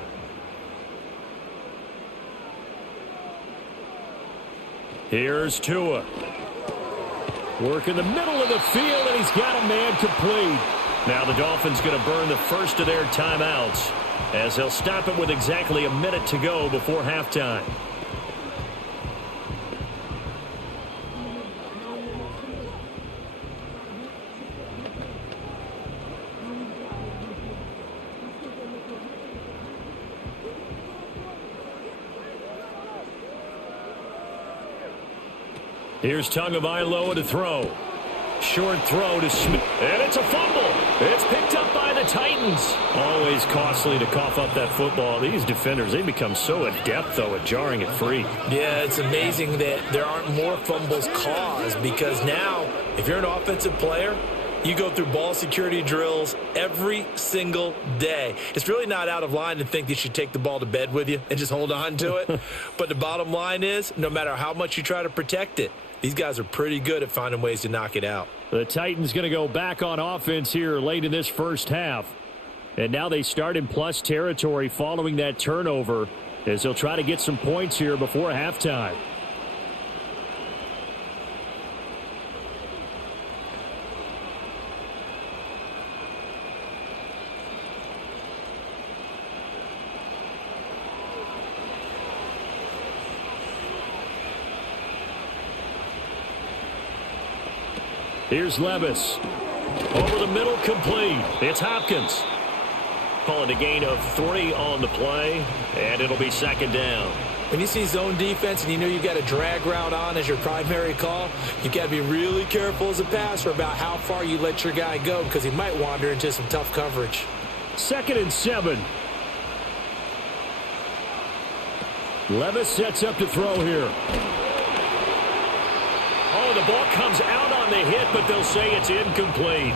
Here's Tua. Work in the middle of the field, and he's got a man complete. Now the Dolphins going to burn the first of their timeouts as they'll stop it with exactly a minute to go before halftime. Here's Tagovailoa to throw. Short throw to Smith. And it's a fumble. It's picked up by the Titans. Always costly to cough up that football. These defenders, they become so adept, though, at jarring it free. Yeah, it's amazing that there aren't more fumbles caused because now, if you're an offensive player, you go through ball security drills every single day. It's really not out of line to think you should take the ball to bed with you and just hold on to it. But the bottom line is, no matter how much you try to protect it, these guys are pretty good at finding ways to knock it out. The Titans going to go back on offense here late in this first half. And now they start in plus territory following that turnover as they'll try to get some points here before halftime. Here's Levis. Over the middle, complete. It's Hopkins. Call it a gain of 3 on the play, and it'll be second down. When you see zone defense and you know you've got a drag route on as your primary call, you've got to be really careful as a passer about how far you let your guy go because he might wander into some tough coverage. 2nd and 7. Levis sets up to throw here. Oh, the ball comes out on the hit, but they'll say it's incomplete.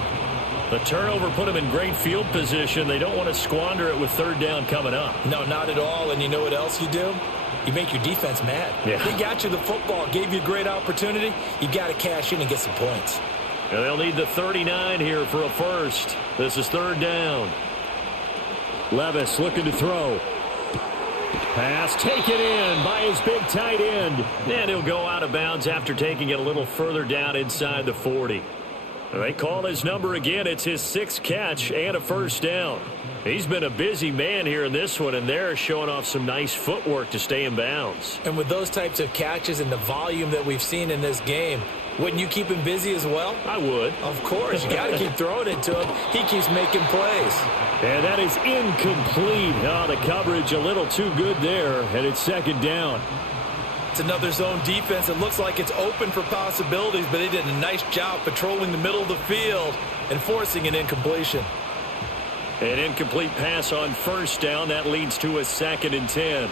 The turnover put them in great field position. They don't want to squander it with 3rd down coming up. No, not at all. And you know what else you do? You make your defense mad. Yeah. They got you the football, gave you a great opportunity. You got to cash in and get some points. And they'll need the 39 here for a first. This is 3rd down. Levis looking to throw. Pass taken in by his big tight end. And he'll go out of bounds after taking it a little further down inside the 40. They call his number again. It's his 6th catch and a first down. He's been a busy man here in this one, and they're showing off some nice footwork to stay in bounds. And with those types of catches and the volume that we've seen in this game, wouldn't you keep him busy as well? I would. Of course. You got to keep throwing it to him. He keeps making plays. And that is incomplete. Oh, the coverage a little too good there, and it's second down. It's another zone defense. It looks like it's open for possibilities, but they did a nice job patrolling the middle of the field and forcing an incompletion. An incomplete pass on first down. That leads to a 2nd and 10.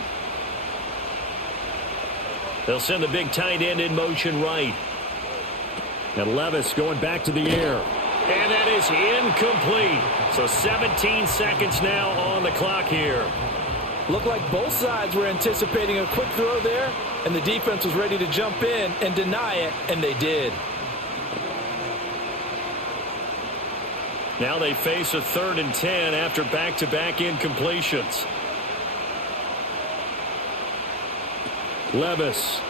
They'll send the big tight end in motion right. And Levis going back to the air. And that is incomplete. So 17 seconds now on the clock here. Looked like both sides were anticipating a quick throw there, and the defense was ready to jump in and deny it, and they did. Now they face a 3rd and 10 after back-to-back incompletions. Levis.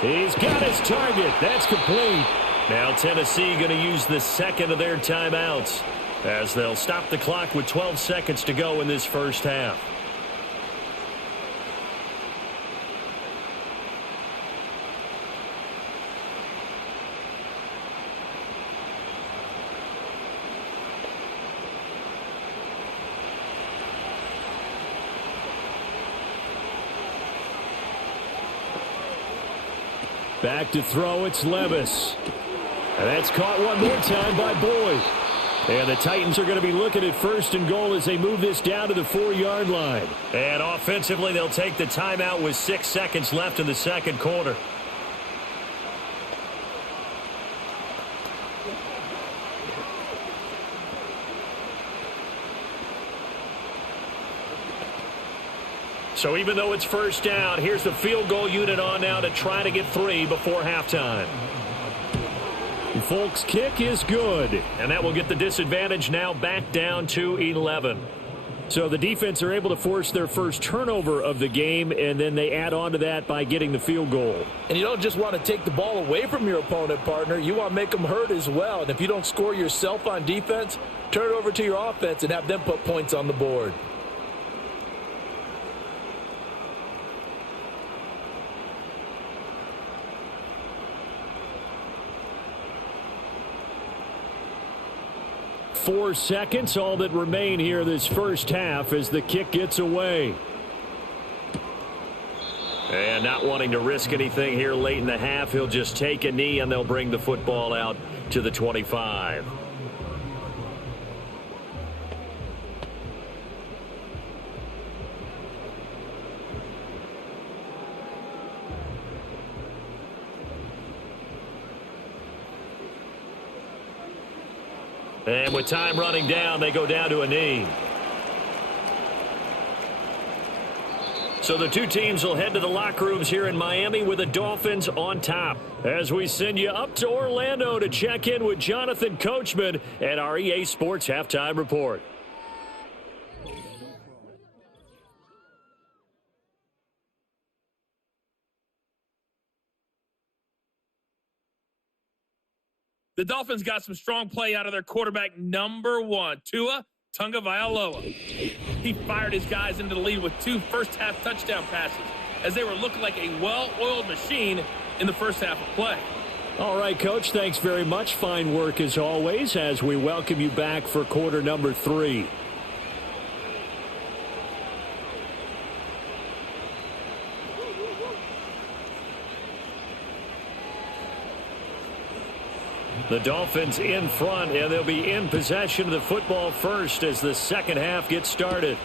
He's got his target. That's complete. Now Tennessee going to use the second of their timeouts as they'll stop the clock with 12 seconds to go in this first half. Back to throw, it's Levis. And that's caught one more time by Boyd. And the Titans are going to be looking at 1st and goal as they move this down to the 4-yard line. And offensively, they'll take the timeout with 6 seconds left in the second quarter. So even though it's 1st down, here's the field goal unit on now to try to get 3 before halftime. Folk's kick is good, and that will get the disadvantage now back down to 11. So the defense are able to force their first turnover of the game, and then they add on to that by getting the field goal. And you don't just want to take the ball away from your opponent, partner. You want to make them hurt as well. And if you don't score yourself on defense, turn it over to your offense and have them put points on the board. Four seconds, all that remain here this first half as the kick gets away. And not wanting to risk anything here late in the half, he'll just take a knee and they'll bring the football out to the 25. And with time running down, they go down to a knee. So the two teams will head to the locker rooms here in Miami with the Dolphins on top. As we send you up to Orlando to check in with Jonathan Coachman and our EA Sports Halftime Report. The Dolphins got some strong play out of their quarterback, number 1, Tua Tagovailoa. He fired his guys into the lead with 2 first-half touchdown passes as they were looking like a well-oiled machine in the first half of play. All right, Coach, thanks very much. Fine work as always as we welcome you back for quarter number 3. The Dolphins in front, and they'll be in possession of the football first as the second half gets started.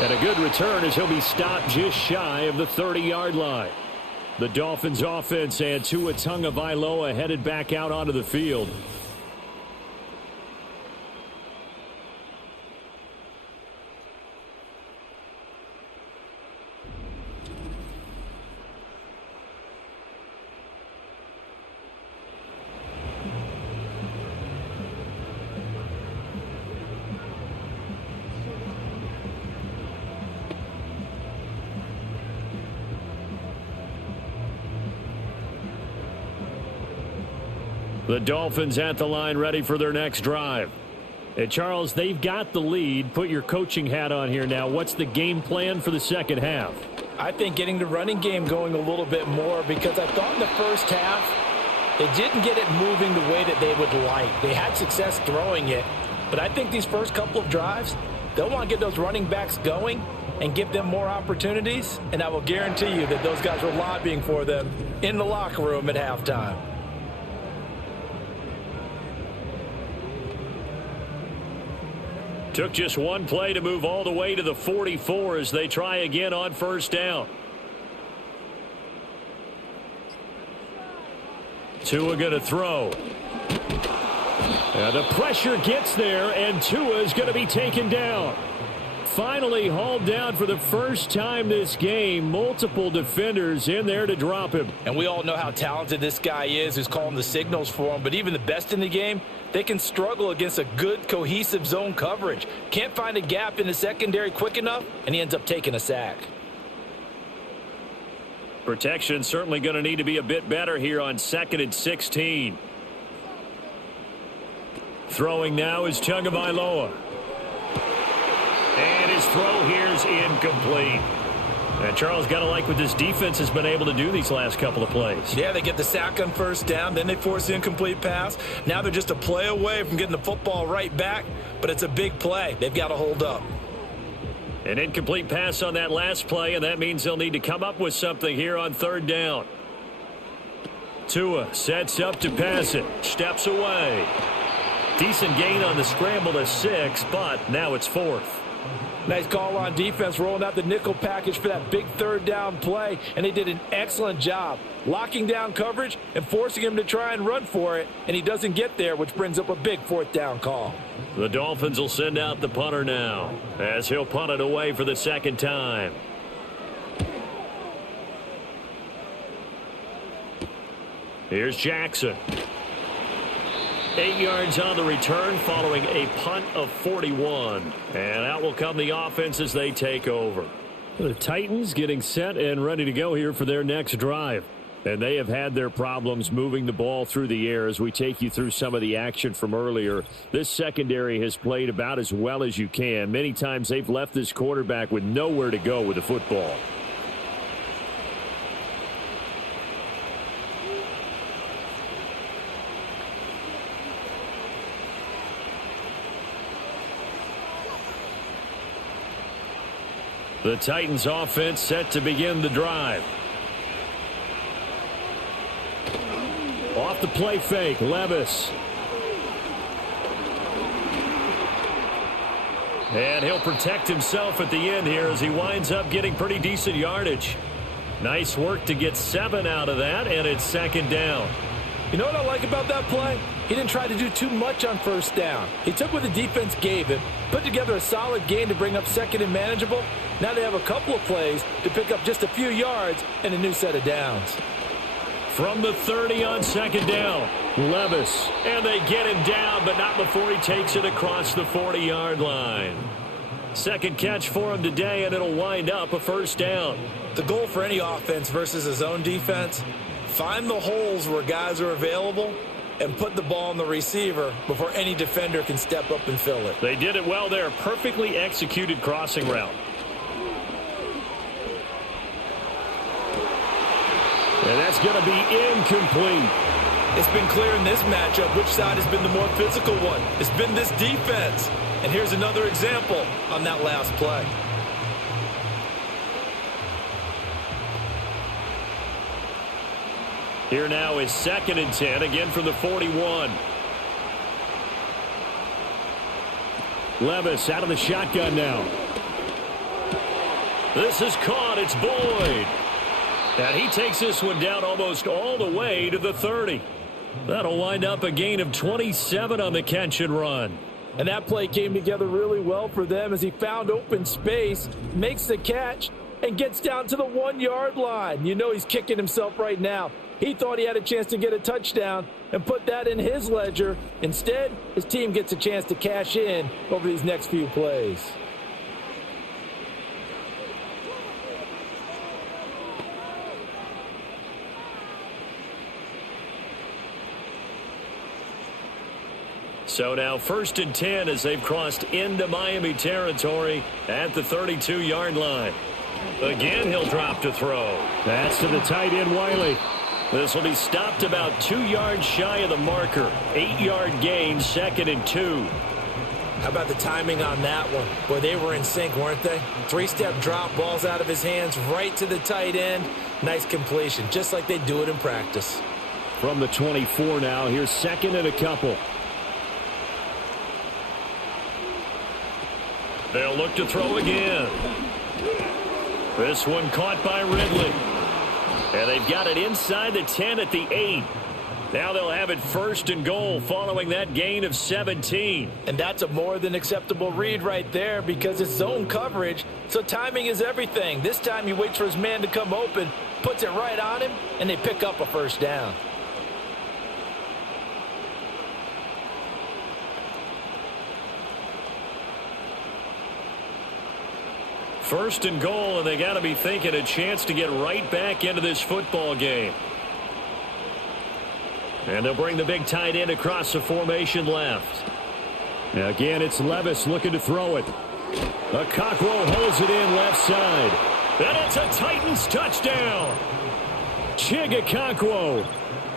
And a good return as he'll be stopped just shy of the 30-yard line. The Dolphins offense and Tua Tagovailoa headed back out onto the field. The Dolphins at the line ready for their next drive. And Charles, they've got the lead. Put your coaching hat on here now. What's the game plan for the second half? I think getting the running game going a little bit more because I thought in the first half they didn't get it moving the way that they would like. They had success throwing it, but I think these first couple of drives, they'll want to get those running backs going and give them more opportunities, and I will guarantee you that those guys were lobbying for them in the locker room at halftime. Took just one play to move all the way to the 44 as they try again on first down. Tua going to throw. The pressure gets there, and Tua is going to be taken down. Finally hauled down for the first time this game. Multiple defenders in there to drop him. And we all know how talented this guy is who's calling the signals for him. But even the best in the game, they can struggle against a good, cohesive zone coverage. Can't find a gap in the secondary quick enough, and he ends up taking a sack. Protection certainly going to need to be a bit better here on 2nd and 16. Throwing now is Tagovailoa. And his throw here is incomplete. And Charles, got to like what this defense has been able to do these last couple of plays. Yeah, they get the sack on first down, then they force the incomplete pass. Now they're just a play away from getting the football right back, but it's a big play. They've got to hold up. An incomplete pass on that last play, and that means they'll need to come up with something here on 3rd down. Tua sets up to pass it. Steps away. Decent gain on the scramble to 6, but now it's 4th. Nice call on defense, rolling out the nickel package for that big 3rd down play, and they did an excellent job locking down coverage and forcing him to try and run for it, and he doesn't get there, which brings up a big 4th down call. The Dolphins will send out the punter now, as he'll punt it away for the 2nd time. Here's Jackson. 8 yards on the return following a punt of 41. And out will come the offense as they take over. The Titans getting set and ready to go here for their next drive. And they have had their problems moving the ball through the air as we take you through some of the action from earlier. This secondary has played about as well as you can. Many times they've left this quarterback with nowhere to go with the football. The Titans offense set to begin the drive. Off the play fake, Levis. And he'll protect himself at the end here as he winds up getting pretty decent yardage. Nice work to get 7 out of that, and it's 2nd down. You know what I like about that play? He didn't try to do too much on 1st down. He took what the defense gave him, put together a solid gain to bring up 2nd and manageable. Now they have a couple of plays to pick up just a few yards and a new set of downs. From the 30 on 2nd down, Levis. And they get him down, but not before he takes it across the 40-yard line. 2nd catch for him today, and it'll wind up a 1st down. The goal for any offense versus a zone defense, find the holes where guys are available and put the ball on the receiver before any defender can step up and fill it. They did it well there. Perfectly executed crossing route. And that's going to be incomplete. It's been clear in this matchup which side has been the more physical one. It's been this defense. And here's another example on that last play. Here now is 2nd and 10, again from the 41. Levis out of the shotgun now. This is caught. It's Boyd. And he takes this one down almost all the way to the 30. That'll wind up a gain of 27 on the catch and run. And that play came together really well for them as he found open space, makes the catch, and gets down to the 1-yard line. You know he's kicking himself right now. He thought he had a chance to get a touchdown and put that in his ledger. Instead, his team gets a chance to cash in over these next few plays. So now 1st and 10 as they've crossed into Miami territory at the 32-yard line. Again, he'll drop to throw. That's to the tight end, Wiley. This will be stopped about 2 yards shy of the marker. 8-yard gain, 2nd and 2. How about the timing on that one? Boy, they were in sync, weren't they? 3-step drop, balls out of his hands, right to the tight end. Nice completion, just like they do it in practice. From the 24 now, here's 2nd and a couple. They'll look to throw again. This one caught by Ridley. And they've got it inside the 10 at the 8. Now they'll have it 1st and goal following that gain of 17. And that's a more than acceptable read right there because it's zone coverage, so timing is everything. This time he waits for his man to come open, puts it right on him, and they pick up a 1st down. First and goal, and they got to be thinking a chance to get right back into this football game. And they'll bring the big tight end across the formation left. Now again, it's Levis looking to throw it. Okakwo holds it in left side. And it's a Titans touchdown. Okakwo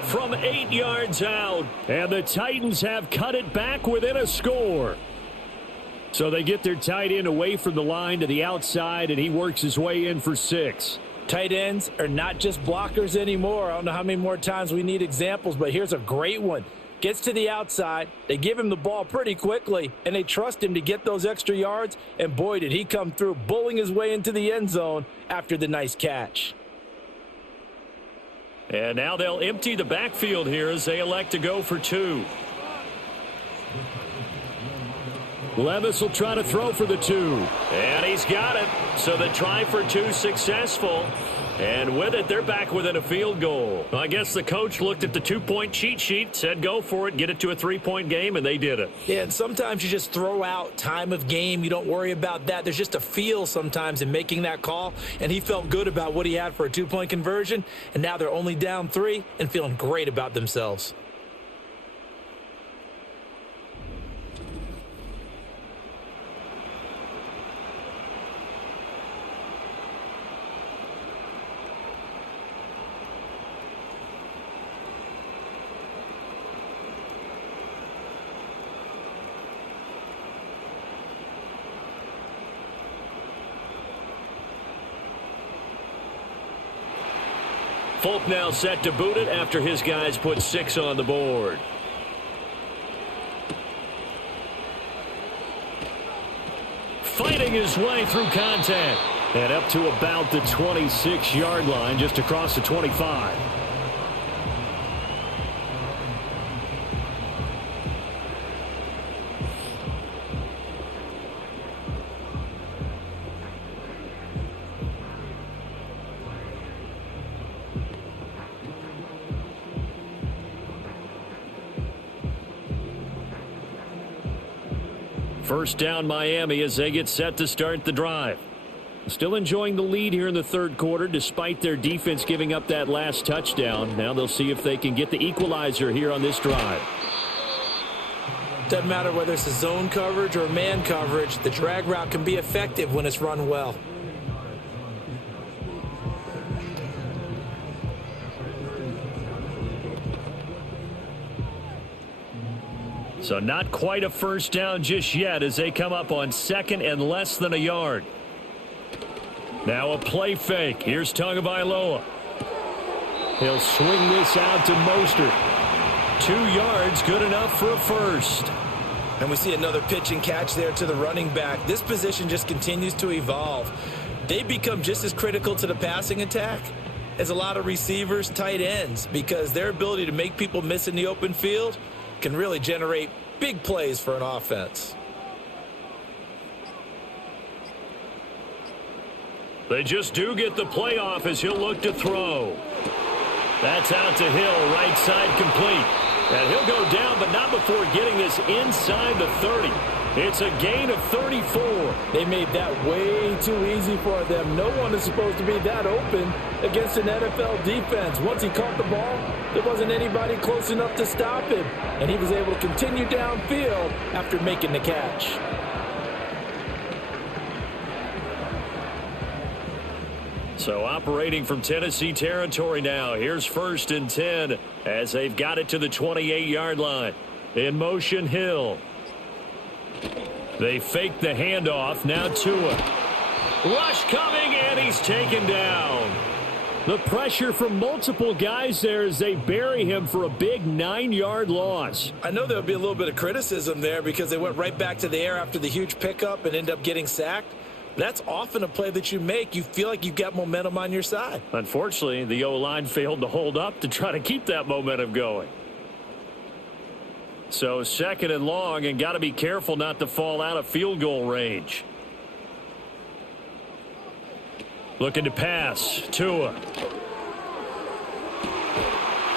from 8 yards out. And the Titans have cut it back within a score. So they get their tight end away from the line to the outside, and he works his way in for 6. Tight ends are not just blockers anymore. I don't know how many more times we need examples, but here's a great one. Gets to the outside, they give him the ball pretty quickly, and they trust him to get those extra yards, and boy, did he come through, bulling his way into the end zone after the nice catch. And now they'll empty the backfield here as they elect to go for 2. Levis will try to throw for the 2. And he's got it. So the try for 2 successful. And with it, they're back within a field goal. I guess the coach looked at the 2-point cheat sheet, said go for it, get it to a 3-point game, and they did it. Yeah, and sometimes you just throw out time of game. You don't worry about that. There's just a feel sometimes in making that call. And he felt good about what he had for a 2-point conversion. And now they're only down 3 and feeling great about themselves. Folk now set to boot it after his guys put 6 on the board. Fighting his way through contact. And up to about the 26-yard line, just across the 25. First down Miami as they get set to start the drive. Still enjoying the lead here in the 3rd quarter despite their defense giving up that last touchdown. Now they'll see if they can get the equalizer here on this drive. Doesn't matter whether it's a zone coverage or man coverage, the drag route can be effective when it's run well. So not quite a first down just yet as they come up on 2nd and less than a yard. Now a play fake. Here's Tagovailoa. He'll swing this out to Mostert. 2 yards, good enough for a first. And we see another pitch and catch there to the running back. This position just continues to evolve. They become just as critical to the passing attack as a lot of receivers, tight ends, because their ability to make people miss in the open field can really generate big plays for an offense. They just do get the play off as he'll look to throw. That's out to Hill, right side complete. And he'll go down, but not before getting this inside the 30. It's a gain of 34. They made that way too easy for them. No one is supposed to be that open against an NFL defense. Once he caught the ball, there wasn't anybody close enough to stop him. And he was able to continue downfield after making the catch. So operating from Tennessee territory now. Here's 1st and 10 as they've got it to the 28-yard line. In motion, Hill. They fake the handoff. Now Tua. Rush coming, and he's taken down. The pressure from multiple guys there as they bury him for a big 9-yard loss. I know there'll be a little bit of criticism there because they went right back to the air after the huge pickup and end up getting sacked. That's often a play that you make. You feel like you've got momentum on your side. Unfortunately, the O-line failed to hold up to try to keep that momentum going. So 2nd and long, and got to be careful not to fall out of field goal range. Looking to pass. Tua.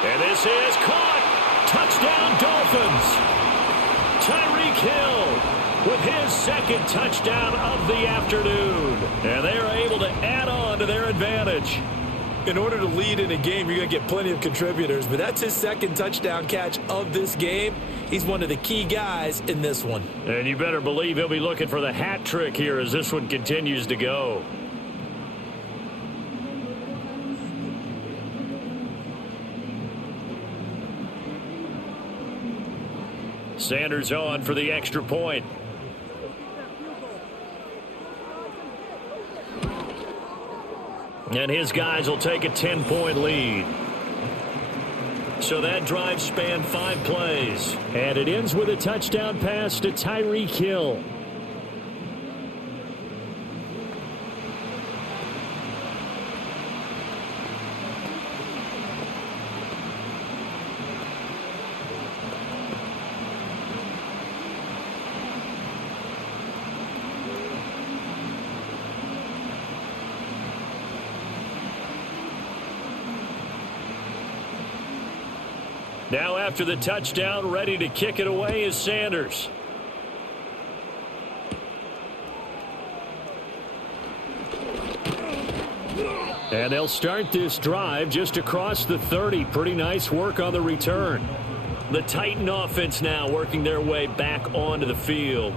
And this is caught. Touchdown, Dolphins. Tyreek Hill with his 2nd touchdown of the afternoon. And they are able to add on to their advantage. In order to lead in a game, you're going to get plenty of contributors, but that's his 2nd touchdown catch of this game. He's one of the key guys in this one. And you better believe he'll be looking for the hat trick here as this one continues to go. Sanders on for the extra point. And his guys will take a 10-point lead. So that drive spanned 5 plays. And it ends with a touchdown pass to Tyreek Hill. Now after the touchdown, ready to kick it away is Sanders. And they'll start this drive just across the 30. Pretty nice work on the return. The Titan offense now working their way back onto the field.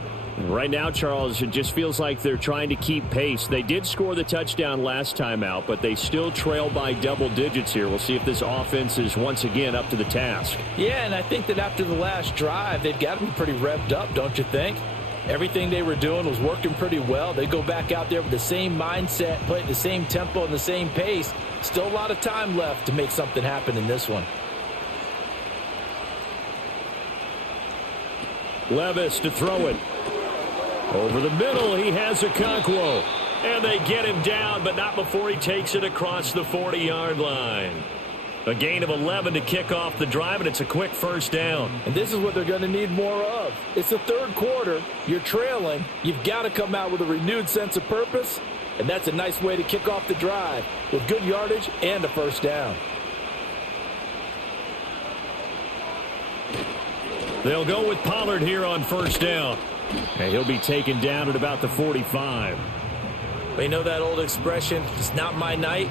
Right now, Charles, it just feels like they're trying to keep pace. They did score the touchdown last time out, but they still trail by double digits here. We'll see if this offense is once again up to the task. Yeah, and I think that after the last drive, they've got to be pretty revved up, don't you think? Everything they were doing was working pretty well. They go back out there with the same mindset, play at the same tempo and the same pace. Still a lot of time left to make something happen in this one. Levis to throw it. Over the middle, he has Okonkwo. And they get him down, but not before he takes it across the 40-yard line. A gain of 11 to kick off the drive, and it's a quick first down. And this is what they're going to need more of. It's the 3rd quarter. You're trailing. You've got to come out with a renewed sense of purpose, and that's a nice way to kick off the drive with good yardage and a first down. They'll go with Pollard here on first down. And he'll be taken down at about the 45. We know that old expression, it's not my night.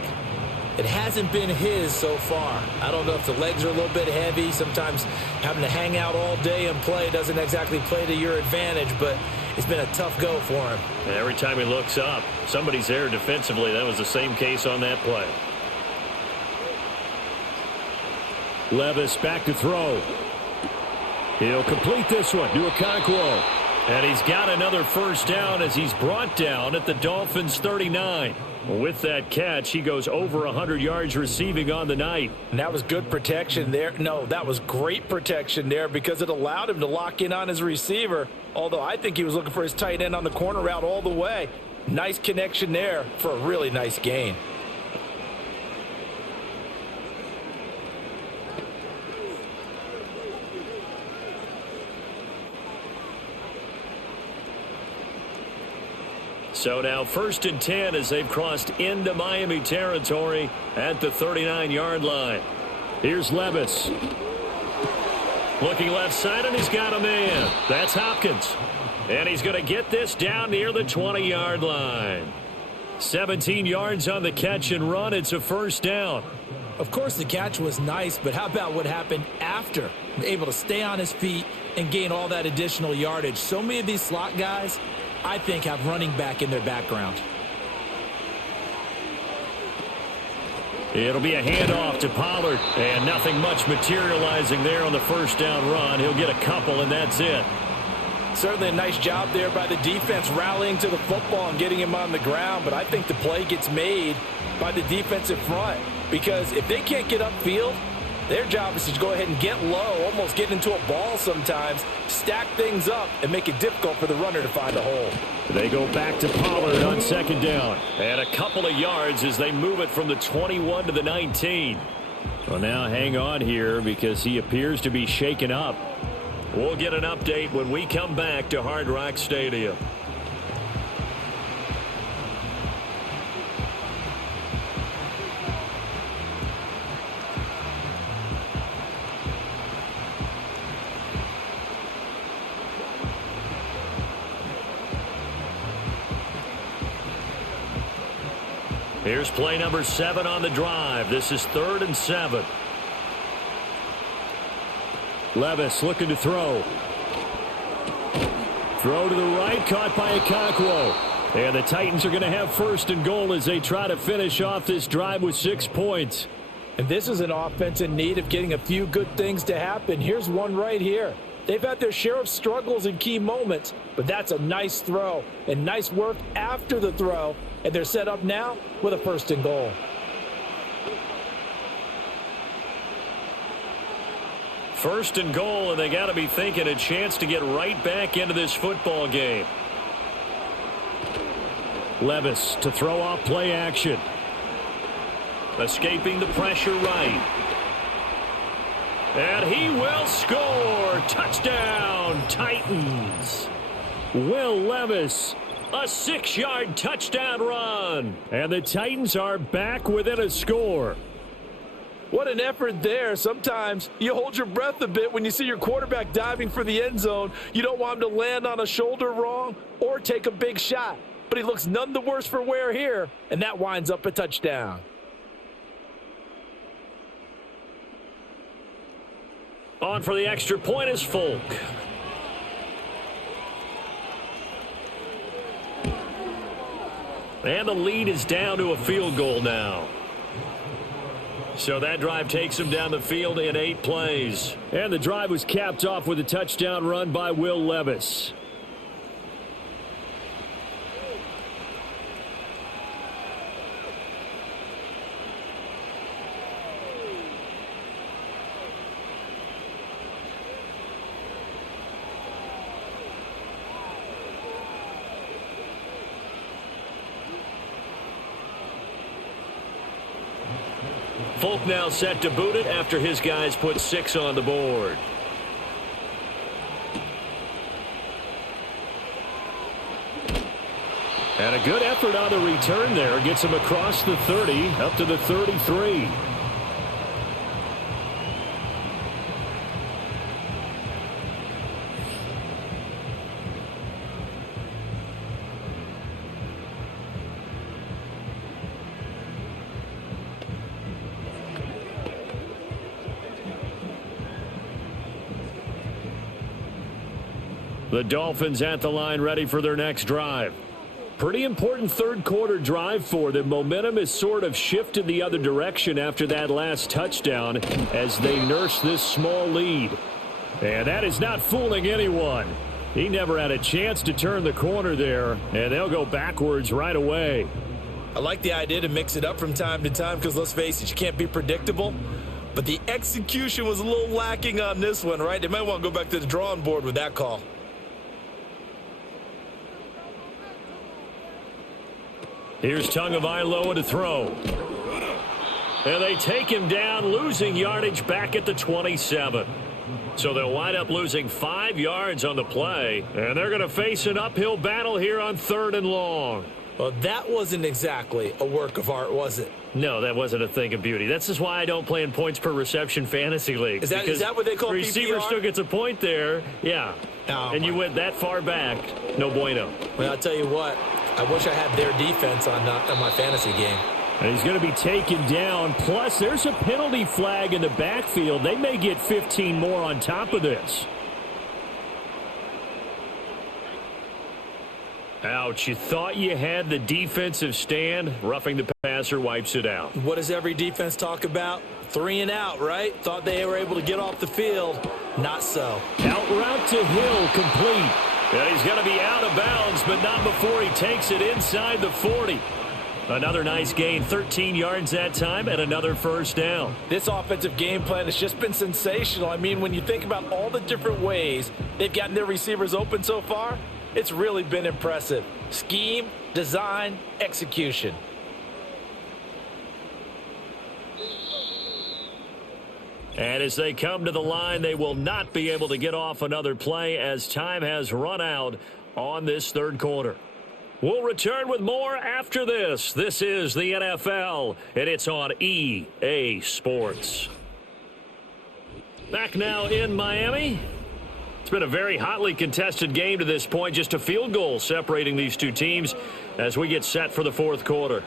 It hasn't been his so far. I don't know if the legs are a little bit heavy. Sometimes having to hang out all day and play doesn't exactly play to your advantage, but it's been a tough go for him. And every time he looks up, somebody's there defensively. That was the same case on that play. Levis back to throw. He'll complete this one to Okonkwo. And he's got another first down as he's brought down at the Dolphins' 39. With that catch, he goes over 100 yards receiving on the night. And that was good protection there. No, that was great protection there because it allowed him to lock in on his receiver. Although I think he was looking for his tight end on the corner route all the way. Nice connection there for a really nice gain. So now 1st and 10 as they've crossed into Miami territory at the 39-yard line. Here's Levis. Looking left side, and he's got a man. That's Hopkins. And he's going to get this down near the 20-yard line. 17 yards on the catch and run. It's a first down. Of course, the catch was nice, but how about what happened after? Able to stay on his feet and gain all that additional yardage. So many of these slot guys, I think, have running back in their background. It'll be a handoff to Pollard, and nothing much materializing there on the first down run. He'll get a couple, and that's it. Certainly a nice job there by the defense rallying to the football and getting him on the ground, but I think the play gets made by the defensive front because if they can't get upfield, their job is to go ahead and get low, almost get into a ball sometimes, stack things up, and make it difficult for the runner to find a hole. They go back to Pollard on second down. And a couple of yards as they move it from the 21 to the 19. Well, now hang on here because he appears to be shaken up. We'll get an update when we come back to Hard Rock Stadium. Here's play number 7 on the drive. This is 3rd and 7. Levis looking to throw. Throw to the right, caught by Okonkwo. And the Titans are going to have 1st and goal as they try to finish off this drive with 6 points. And this is an offense in need of getting a few good things to happen. Here's one right here. They've had their share of struggles in key moments, but that's a nice throw and nice work after the throw. And they're set up now with a 1st and goal. First and goal, and they got to be thinking a chance to get right back into this football game. Levis to throw off play action. Escaping the pressure right. And he will score. Touchdown, Titans. Will Levis, a 6-yard touchdown run. And the Titans are back within a score. What an effort there. Sometimes you hold your breath a bit when you see your quarterback diving for the end zone. You don't want him to land on a shoulder wrong or take a big shot. But he looks none the worse for wear here, and that winds up a touchdown. On for the extra point is Folk. And the lead is down to a field goal now. So that drive takes him down the field in 8 plays. And the drive was capped off with a touchdown run by Will Levis. Folk now set to boot it after his guys put 6 on the board. And a good effort on the return there. Gets him across the 30, up to the 33. The Dolphins at the line ready for their next drive. Pretty important 3rd quarter drive for them. Momentum has sort of shifted the other direction after that last touchdown as they nurse this small lead. And that is not fooling anyone. He never had a chance to turn the corner there, and they'll go backwards right away. I like the idea to mix it up from time to time because, let's face it, you can't be predictable. But the execution was a little lacking on this one, right? They might want to go back to the drawing board with that call. Here's Tagovailoa to throw. And they take him down, losing yardage back at the 27. So they'll wind up losing 5 yards on the play. And they're going to face an uphill battle here on 3rd and long. Well, that wasn't exactly a work of art, was it? No, that wasn't a thing of beauty. This is why I don't play in points per reception fantasy leagues. Is that what they call PPR? The receiver still gets a point there. Yeah. Oh, and you went that far back. No bueno. Well, I'll tell you what. I wish I had their defense on my fantasy game. And he's going to be taken down. Plus, there's a penalty flag in the backfield. They may get 15 more on top of this. Ouch. You thought you had the defensive stand. Roughing the passer wipes it out. What does every defense talk about? 3 and out, right? Thought they were able to get off the field. Not so. Out route to Hill, complete. And he's going to be out of bounds, but not before he takes it inside the 40. Another nice gain, 13 yards that time, and another 1st down. This offensive game plan has just been sensational. I mean, when you think about all the different ways they've gotten their receivers open so far, it's really been impressive. Scheme, design, execution. And as they come to the line, they will not be able to get off another play as time has run out on this third quarter. We'll return with more after this. This is the NFL, and it's on EA Sports. Back now in Miami. It's been a very hotly contested game to this point. Just a field goal separating these two teams as we get set for the fourth quarter.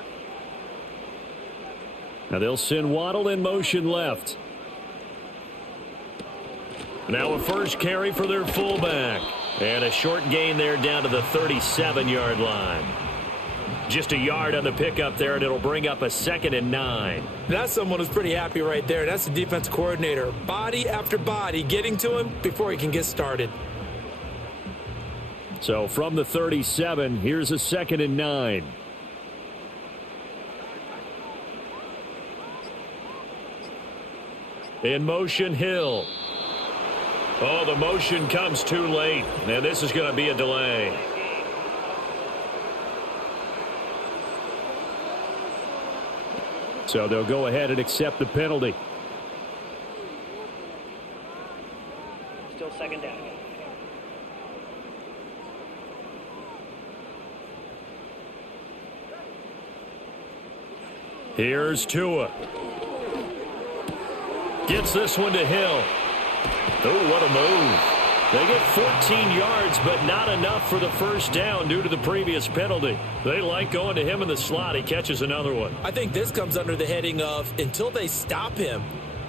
Now they'll send Waddle in motion left. Now a first carry for their fullback. And a short gain there down to the 37-yard line. Just a yard on the pickup there, and it'll bring up a 2nd and 9. That's someone who's pretty happy right there. That's the defense coordinator. Body after body getting to him before he can get started. So from the 37, here's a 2nd and 9. In motion, Hill. Oh, the motion comes too late. And this is going to be a delay. So they'll go ahead and accept the penalty. Still 2nd down. Here's Tua. Gets this one to Hill. Oh, what a move. They get 14 yards, but not enough for the first down due to the previous penalty. They like going to him in the slot. He catches another one. I think this comes under the heading of until they stop him,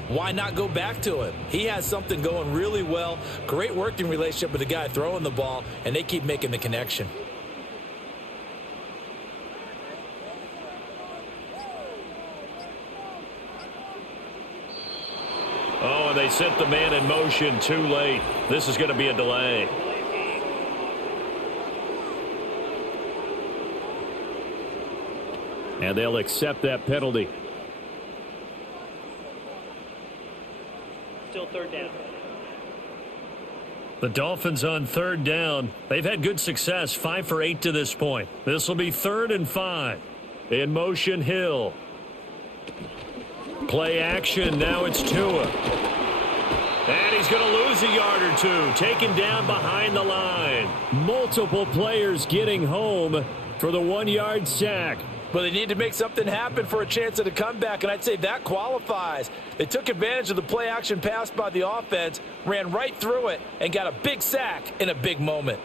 why not go back to him? He has something going really well. Great working relationship with the guy throwing the ball, and they keep making the connection. Oh, and they sent the man in motion too late. This is going to be a delay. And they'll accept that penalty. Still 3rd down. The Dolphins on 3rd down. They've had good success, 5 for 8 to this point. This will be 3rd and 5. In motion, Hill. Play action. Now it's Tua. And he's going to lose a yard or two. Taken down behind the line. Multiple players getting home for the 1-yard sack. But they need to make something happen for a chance at a comeback, and I'd say that qualifies. They took advantage of the play-action pass by the offense, ran right through it, and got a big sack in a big moment.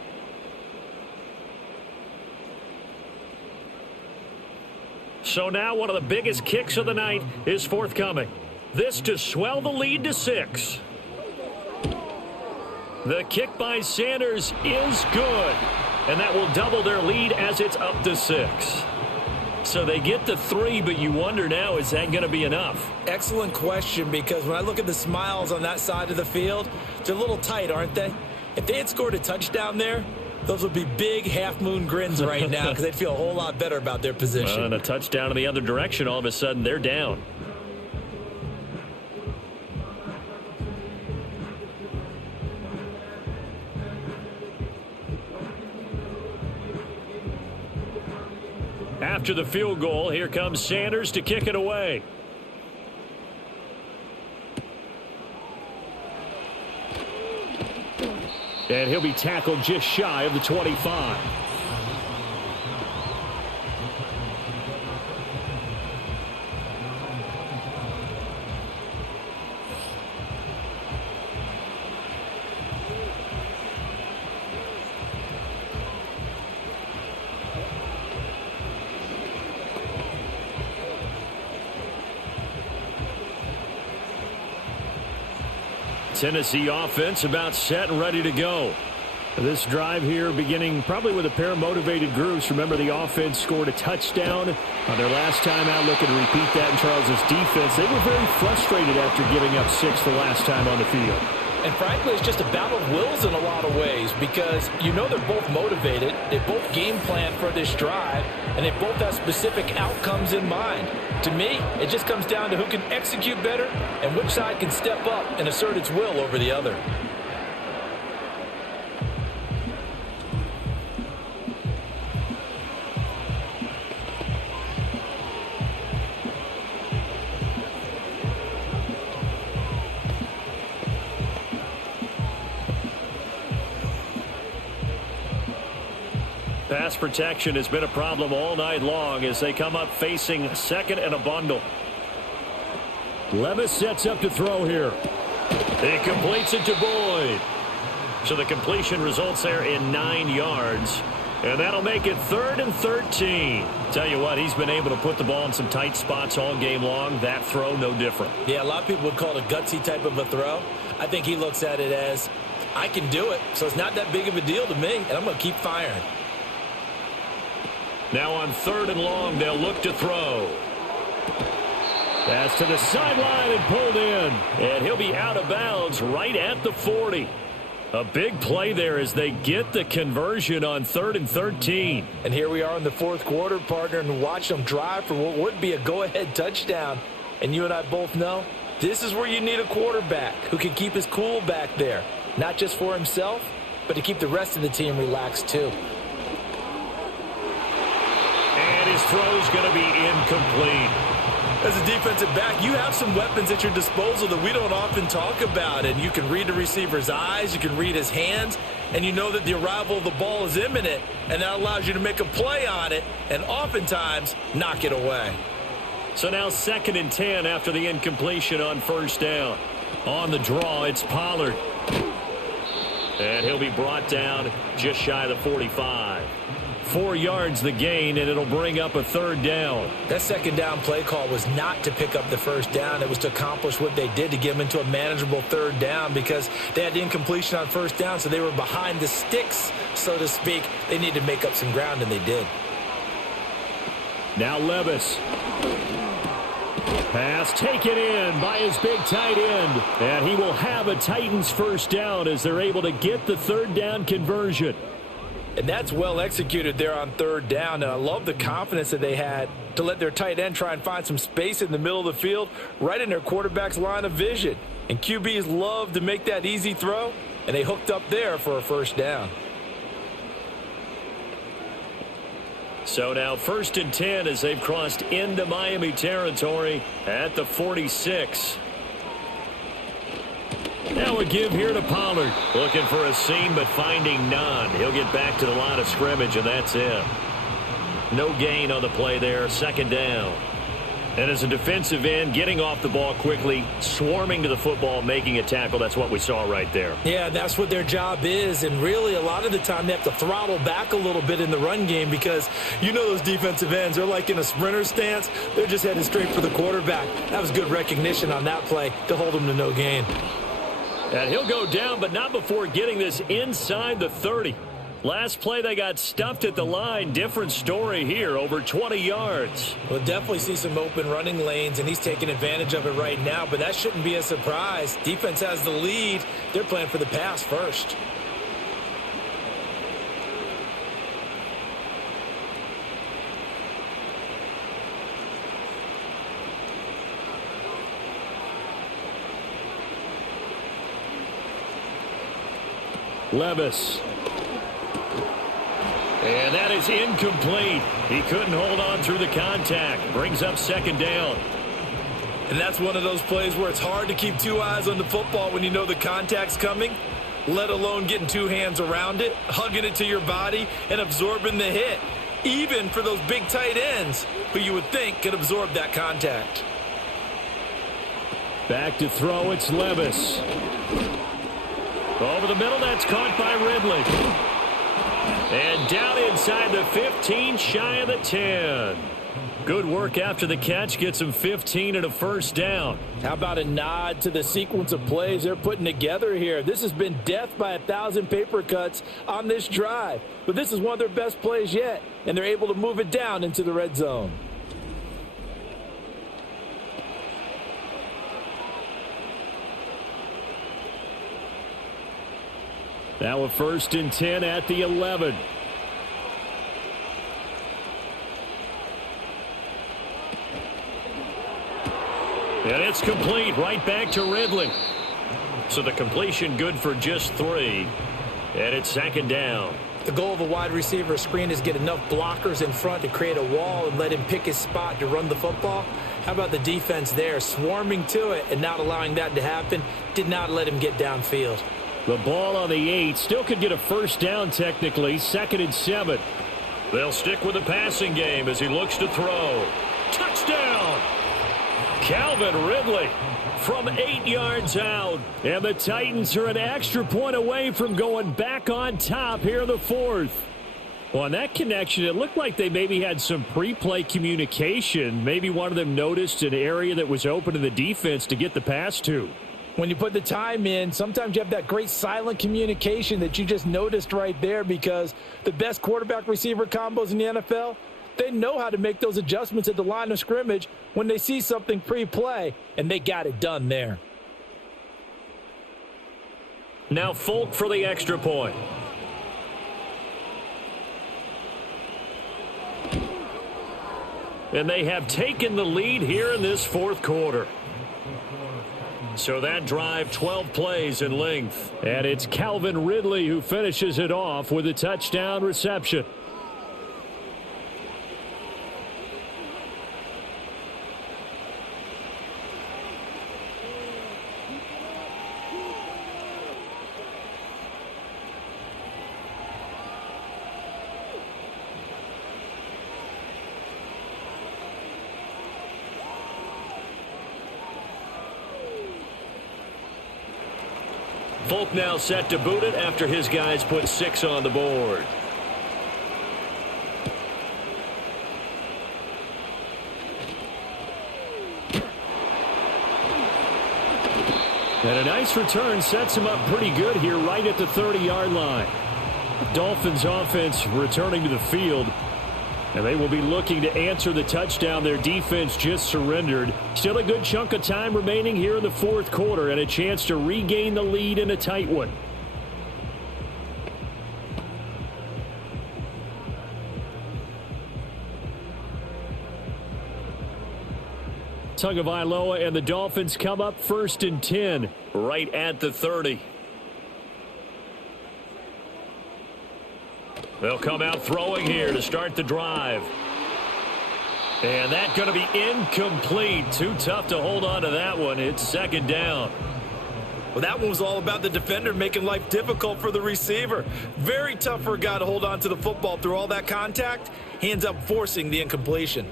So now one of the biggest kicks of the night is forthcoming. This to swell the lead to 6. The kick by Sanders is good, and that will double their lead as it's up to 6. So they get to 3, but you wonder now, is that going to be enough? Excellent question, because when I look at the smiles on that side of the field, they're a little tight, aren't they? If they had scored a touchdown there, those would be big half-moon grins right now because they'd feel a whole lot better about their position. And a touchdown in the other direction, all of a sudden they're down. After the field goal, here comes Sanders to kick it away. And he'll be tackled just shy of the 25. Tennessee offense about set and ready to go. This drive here beginning probably with a pair of motivated groups. Remember, the offense scored a touchdown on their last time out, looking to repeat that in Charles's defense. They were very frustrated after giving up 6 the last time on the field. And frankly, it's just a battle of wills in a lot of ways because you know they're both motivated, they both game plan for this drive, and they both have specific outcomes in mind. To me, it just comes down to who can execute better and which side can step up and assert its will over the other. Pass protection has been a problem all night long as they come up facing second and a bundle. Levis sets up to throw here. He completes it to Boyd. So the completion results there in 9 yards. And that'll make it 3rd and 13. Tell you what, he's been able to put the ball in some tight spots all game long. That throw, no different. Yeah, a lot of people would call it a gutsy type of a throw. I think he looks at it as, I can do it, so it's not that big of a deal to me, and I'm going to keep firing. Now on 3rd and long, they'll look to throw. Pass to the sideline and pulled in. And he'll be out of bounds right at the 40. A big play there as they get the conversion on 3rd and 13. And here we are in the 4th quarter, partner, and watch them drive for what would be a go-ahead touchdown. And you and I both know this is where you need a quarterback who can keep his cool back there, not just for himself, but to keep the rest of the team relaxed too. And his throw's going to be incomplete. As a defensive back, you have some weapons at your disposal that we don't often talk about. And you can read the receiver's eyes, you can read his hands, and you know that the arrival of the ball is imminent, and that allows you to make a play on it and oftentimes knock it away. So now 2nd and 10 after the incompletion on 1st down. On the draw, it's Pollard. And he'll be brought down just shy of the 45. 4 yards the gain, and it'll bring up a 3rd down. That 2nd down play call was not to pick up the 1st down. It was to accomplish what they did, to get them into a manageable 3rd down, because they had the incompletion on 1st down, so they were behind the sticks, so to speak. They needed to make up some ground, and they did. Now Levis. Pass taken in by his big tight end. And he will have a Titans 1st down as they're able to get the 3rd down conversion. And that's well executed there on 3rd down. And I love the confidence that they had to let their tight end try and find some space in the middle of the field, right in their quarterback's line of vision. And QBs love to make that easy throw, and they hooked up there for a 1st down. So now 1st and 10 as they've crossed into Miami territory at the 46. Now a give here to Pollard. Looking for a seam, but finding none. He'll get back to the line of scrimmage, and that's it. No gain on the play there. 2nd down. And as a defensive end, getting off the ball quickly, swarming to the football, making a tackle. That's what we saw right there. Yeah, that's what their job is. And really, a lot of the time, they have to throttle back a little bit in the run game because you know those defensive ends, they're like in a sprinter stance. They're just heading straight for the quarterback. That was good recognition on that play to hold them to no gain. And he'll go down, but not before getting this inside the 30. Last play, they got stuffed at the line. Different story here, over 20 yards. We'll definitely see some open running lanes, and he's taking advantage of it right now, but that shouldn't be a surprise. Defense has the lead. They're playing for the pass first. Levis. And that is incomplete. He couldn't hold on through the contact. Brings up 2nd down. And that's one of those plays where it's hard to keep 2 eyes on the football when you know the contact's coming, let alone getting 2 hands around it, hugging it to your body, and absorbing the hit, even for those big tight ends who you would think could absorb that contact. Back to throw, it's Levis. Over the middle, that's caught by Ridley. And down inside the 15, shy of the 10. Good work after the catch, gets him 15 and a 1st down. How about a nod to the sequence of plays they're putting together here? This has been death by 1,000 paper cuts on this drive. But this is one of their best plays yet, and they're able to move it down into the red zone. Now a 1st and 10 at the 11. And it's complete, right back to Ridley. So the completion good for just 3. And it's 2nd down. The goal of a wide receiver screen is get enough blockers in front to create a wall and let him pick his spot to run the football. How about the defense there, swarming to it and not allowing that to happen? Did not let him get downfield. The ball on the 8, still could get a 1st down technically. 2nd and 7. They'll stick with the passing game as he looks to throw. Touchdown! Calvin Ridley from 8 yards out. And the Titans are an extra point away from going back on top here in the fourth. Well, on that connection, it looked like they maybe had some pre-play communication. Maybe one of them noticed an area that was open in the defense to get the pass to. When you put the time in, sometimes you have that great silent communication that you just noticed right there, because the best quarterback-receiver combos in the NFL, they know how to make those adjustments at the line of scrimmage when they see something pre-play, and they got it done there. Now Folk for the extra point. And they have taken the lead here in this fourth quarter. So that drive, 12 plays in length. And it's Calvin Ridley who finishes it off with a touchdown reception. Folk now set to boot it after his guys put 6 on the board. And a nice return sets him up pretty good here right at the 30-yard line. Dolphins offense returning to the field. And they will be looking to answer the touchdown their defense just surrendered. Still a good chunk of time remaining here in the fourth quarter and a chance to regain the lead in a tight one. Tagovailoa and the Dolphins come up 1st and 10 right at the 30. They'll come out throwing here to start the drive. And that's going to be incomplete. Too tough to hold on to that one. It's 2nd down. Well, that one was all about the defender making life difficult for the receiver. Very tough for a guy to hold on to the football through all that contact. He ends up forcing the incompletion.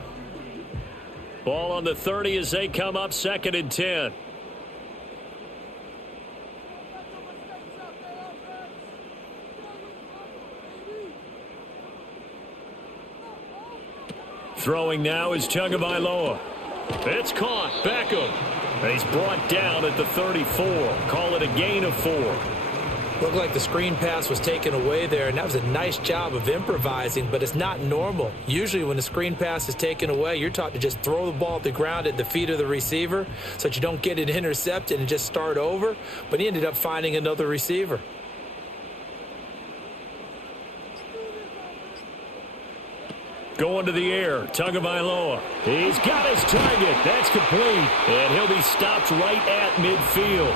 Ball on the 30 as they come up 2nd and 10. Throwing now is Tagovailoa. It's caught. Beckham. And he's brought down at the 34. Call it a gain of 4. Looked like the screen pass was taken away there, and that was a nice job of improvising, but it's not normal. Usually when the screen pass is taken away, you're taught to just throw the ball at the ground at the feet of the receiver so that you don't get it intercepted and just start over, but he ended up finding another receiver. Going to the air, Tagovailoa. He's got his target. That's complete. And he'll be stopped right at midfield.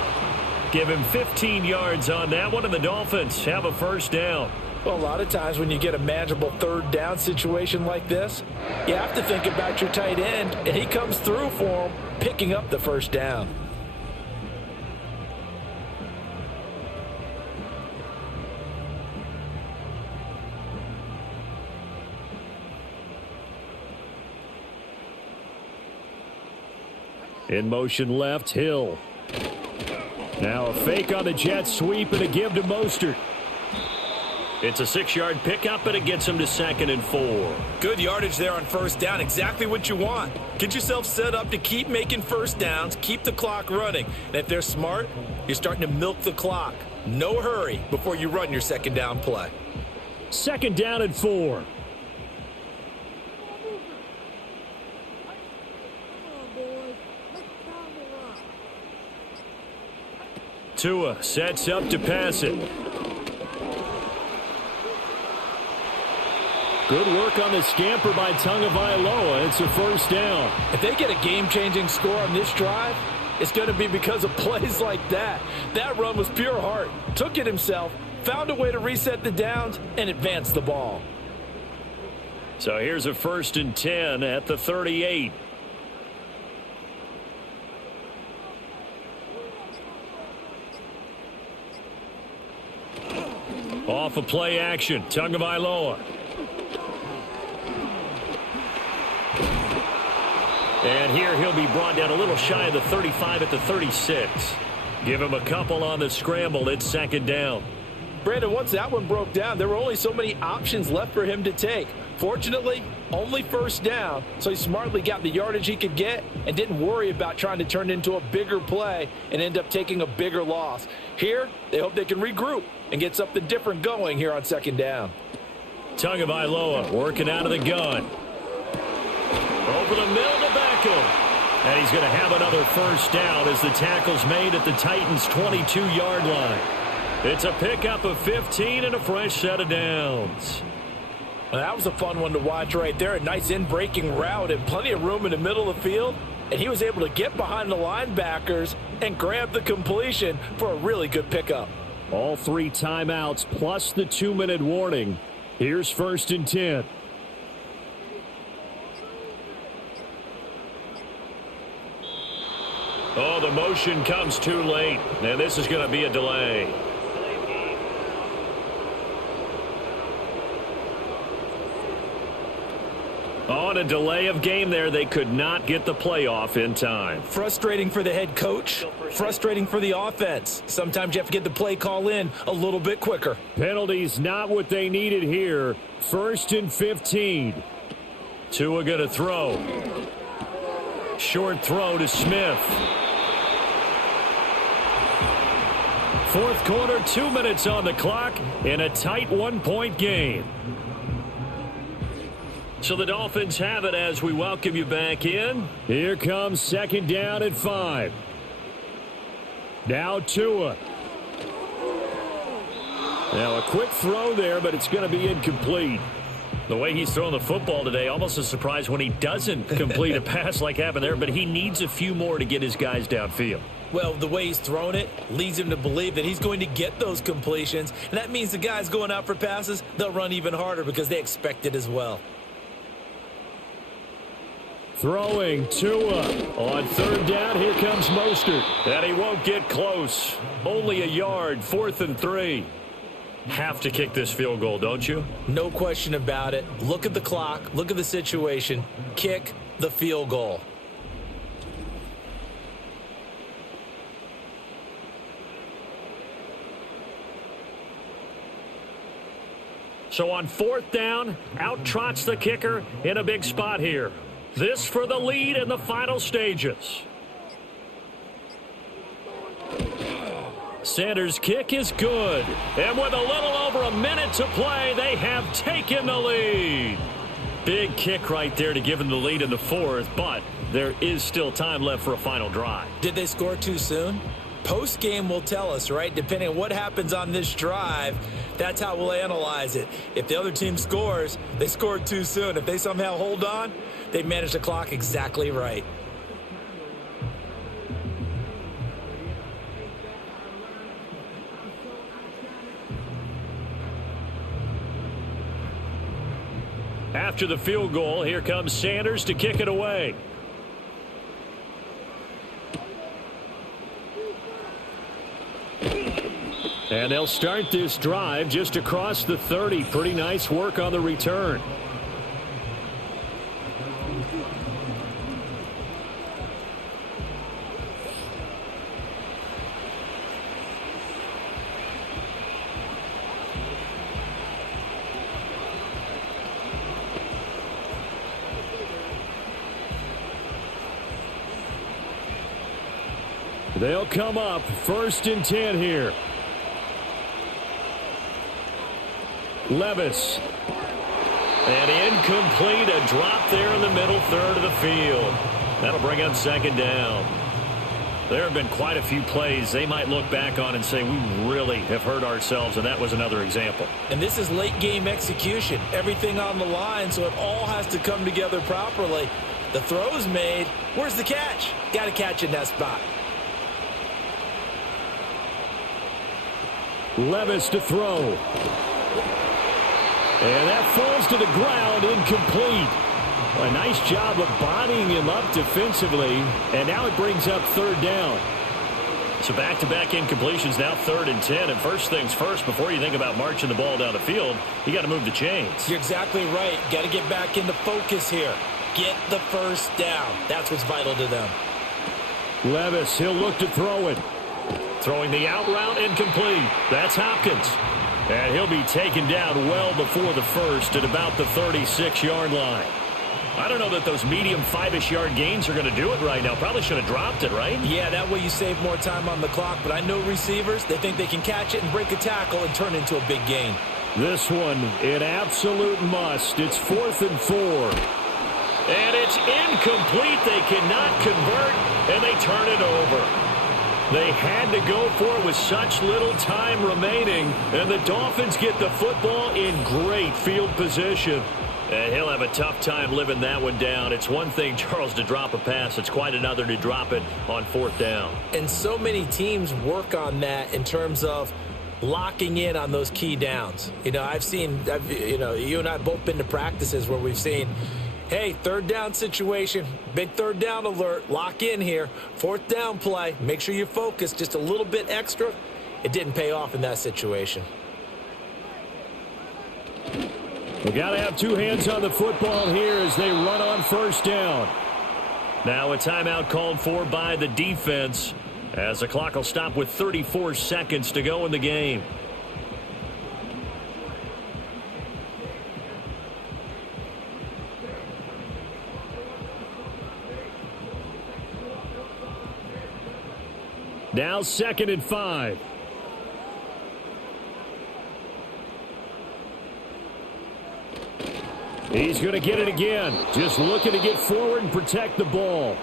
Give him 15 yards on that one, and the Dolphins have a 1st down. Well, a lot of times when you get a manageable 3rd down situation like this, you have to think about your tight end, and he comes through for him, picking up the 1st down. In motion left, Hill. Now a fake on the jet sweep and a give to Mostert. It's a 6-yard pickup, and it gets him to 2nd and 4. Good yardage there on 1st down. Exactly what you want. Get yourself set up to keep making 1st downs, keep the clock running. And if they're smart, you're starting to milk the clock. No hurry before you run your 2nd down play. 2nd down and 4. Tua sets up to pass it. Good work on the scamper by Tagovailoa. It's a 1st down. If they get a game-changing score on this drive, it's going to be because of plays like that. That run was pure heart. Took it himself, found a way to reset the downs, and advance the ball. So here's a 1st and 10 at the 38. Off of play action, Tagovailoa. And here he'll be brought down a little shy of the 35 at the 36. Give him a couple on the scramble. It's second down. Brandon, once that one broke down, there were only so many options left for him to take. Fortunately, only first down, so he smartly got the yardage he could get and didn't worry about trying to turn it into a bigger play and end up taking a bigger loss. Here, they hope they can regroup and get something different going here on second down. Tagovailoa working out of the gun. Over the middle to Beckham. And he's going to have another first down as the tackle's made at the Titans' 22-yard line. It's a pickup of 15 and a fresh set of downs. Well, that was a fun one to watch right there. A nice in-breaking route and plenty of room in the middle of the field. And he was able to get behind the linebackers and grab the completion for a really good pickup. All 3 timeouts plus the 2-minute warning. Here's 1st and 10. Oh, the motion comes too late, and this is going to be a delay. On a delay of game there, they could not get the playoff in time. Frustrating for the head coach, frustrating for the offense. Sometimes you have to get the play call in a little bit quicker. Penalties not what they needed here. 1st and 15. Tua going to throw. Short throw to Smith. 4th quarter, 2 minutes on the clock in a tight 1-point game. So the Dolphins have it as we welcome you back in. Here comes second down at 5. Now Tua. Now a quick throw there, but it's going to be incomplete. The way he's throwing the football today, almost a surprise when he doesn't complete a pass like happened there, but he needs a few more to get his guys downfield. Well, the way he's thrown it leads him to believe that he's going to get those completions, and that means the guys going out for passes, they'll run even harder because they expect it as well. Throwing Tua on 3rd down. Here comes Mostert. And he won't get close. Only a yard. 4th and 3. Have to kick this field goal, don't you? No question about it. Look at the clock. Look at the situation. Kick the field goal. So on 4th down, out trots the kicker in a big spot here. This for the lead in the final stages. Sanders' kick is good. And with a little over a minute to play, they have taken the lead. Big kick right there to give them the lead in the 4th, but there is still time left for a final drive. Did they score too soon? Post-game will tell us, right? Depending on what happens on this drive, that's how we'll analyze it. If the other team scores, they scored too soon. If they somehow hold on, they managed the clock exactly right. After the field goal, here comes Sanders to kick it away. And they'll start this drive just across the 30. Pretty nice work on the return. They'll come up 1st and 10 here. Levis. And incomplete, a drop there in the middle third of the field. That'll bring up 2nd down. There have been quite a few plays they might look back on and say, we really have hurt ourselves, and that was another example. And this is late game execution. Everything on the line, so it all has to come together properly. The throw's made. Where's the catch? Got to catch in that spot. Levis to throw. And that falls to the ground, incomplete. A nice job of bodying him up defensively, and now it brings up 3rd down. So back-to-back incompletions, now 3rd and 10. And first things first, before you think about marching the ball down the field, you got to move the chains. You're exactly right. Got to get back into focus here. get the first down. That's what's vital to them. Levis, he'll look to throw it. Throwing the out route incomplete. That's Hopkins. And he'll be taken down well before the first at about the 36-yard line. I don't know that those medium 5-ish yard gains are going to do it right now. Probably should have dropped it, right? Yeah, that way you save more time on the clock. But I know receivers, they think they can catch it and break a tackle and turn it into a big gain. This one, an absolute must. It's 4th and 4. And it's incomplete. They cannot convert, and they turn it over. They had to go for it with such little time remaining, and the Dolphins get the football in great field position. And he'll have a tough time living that one down. It's one thing, Charles, to drop a pass. It's quite another to drop it on 4th down. And so many teams work on that in terms of locking in on those key downs. You know, you and I have both been to practices where we've seen, hey, 3rd down situation, big 3rd down alert, lock in here, 4th down play, make sure you focus just a little bit extra. It didn't pay off in that situation. We got to have two hands on the football here as they run on 1st down. Now a timeout called for by the defense as the clock will stop with 34 seconds to go in the game. Now 2nd and 5. He's going to get it again. Just looking to get forward and protect the ball.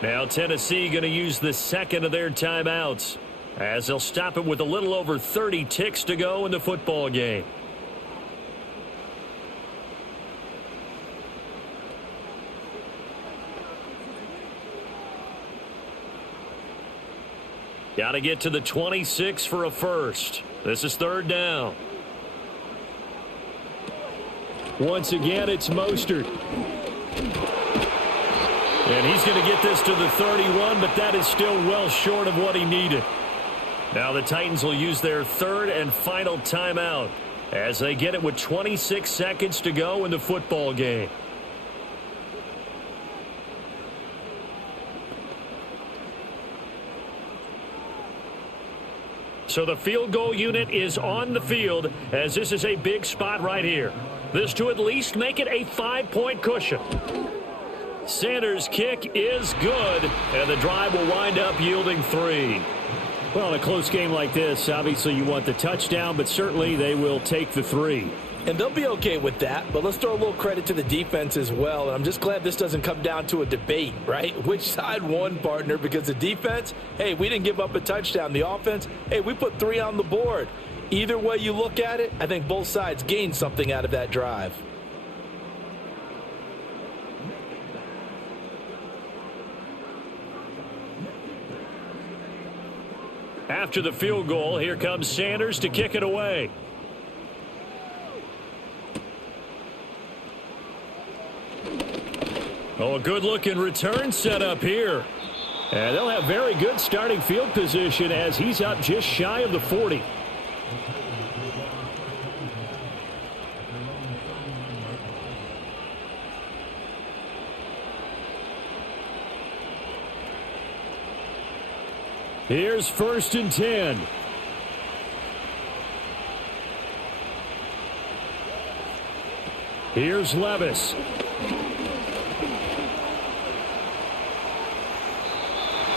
Now Tennessee going to use the 2nd of their timeouts as they'll stop it with a little over 30 ticks to go in the football game. Got to get to the 26 for a first. This is 3rd down. Once again, it's Mostert. And he's going to get this to the 31, but that is still well short of what he needed. Now the Titans will use their 3rd and final timeout as they get it with 26 seconds to go in the football game. So the field goal unit is on the field as this is a big spot right here. This to at least make it a 5-point cushion. Sanders' kick is good, and the drive will wind up yielding 3. Well, in a close game like this, obviously you want the touchdown, but certainly they will take the 3. And they'll be okay with that, but let's throw a little credit to the defense as well. And I'm just glad this doesn't come down to a debate, right? Which side won, partner? Because the defense, hey, we didn't give up a touchdown. The offense, hey, we put 3 on the board. Either way you look at it, I think both sides gained something out of that drive. After the field goal, here comes Sanders to kick it away. Oh, a good-looking return set up here. And they'll have very good starting field position as he's up just shy of the 40. Here's 1st and 10. Here's Levis.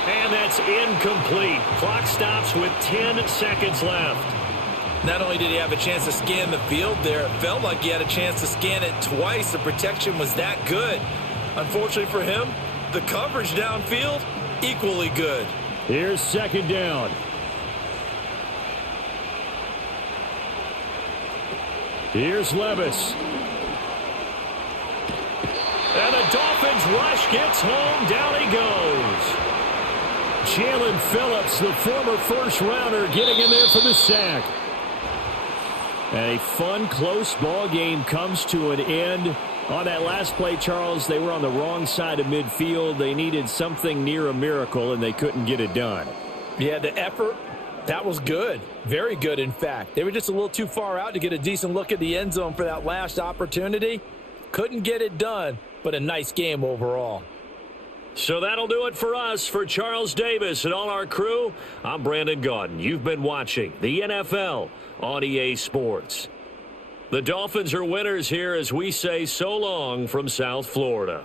And that's incomplete. Clock stops with 10 seconds left. Not only did he have a chance to scan the field there, it felt like he had a chance to scan it twice. The protection was that good. Unfortunately for him, the coverage downfield, equally good. Here's 2nd down. Here's Levis. And the Dolphins rush gets home. Down he goes. Jalen Phillips, the former first-rounder, getting in there for the sack. And a fun, close ball game comes to an end. On that last play, Charles, they were on the wrong side of midfield. They needed something near a miracle, and they couldn't get it done. Yeah, the effort, that was good. Very good, in fact. They were just a little too far out to get a decent look at the end zone for that last opportunity. Couldn't get it done. but a nice game overall. So that'll do it for us. For Charles Davis and all our crew, I'm Brandon Gaudin. You've been watching the NFL on EA Sports. The Dolphins are winners here as we say so long from South Florida.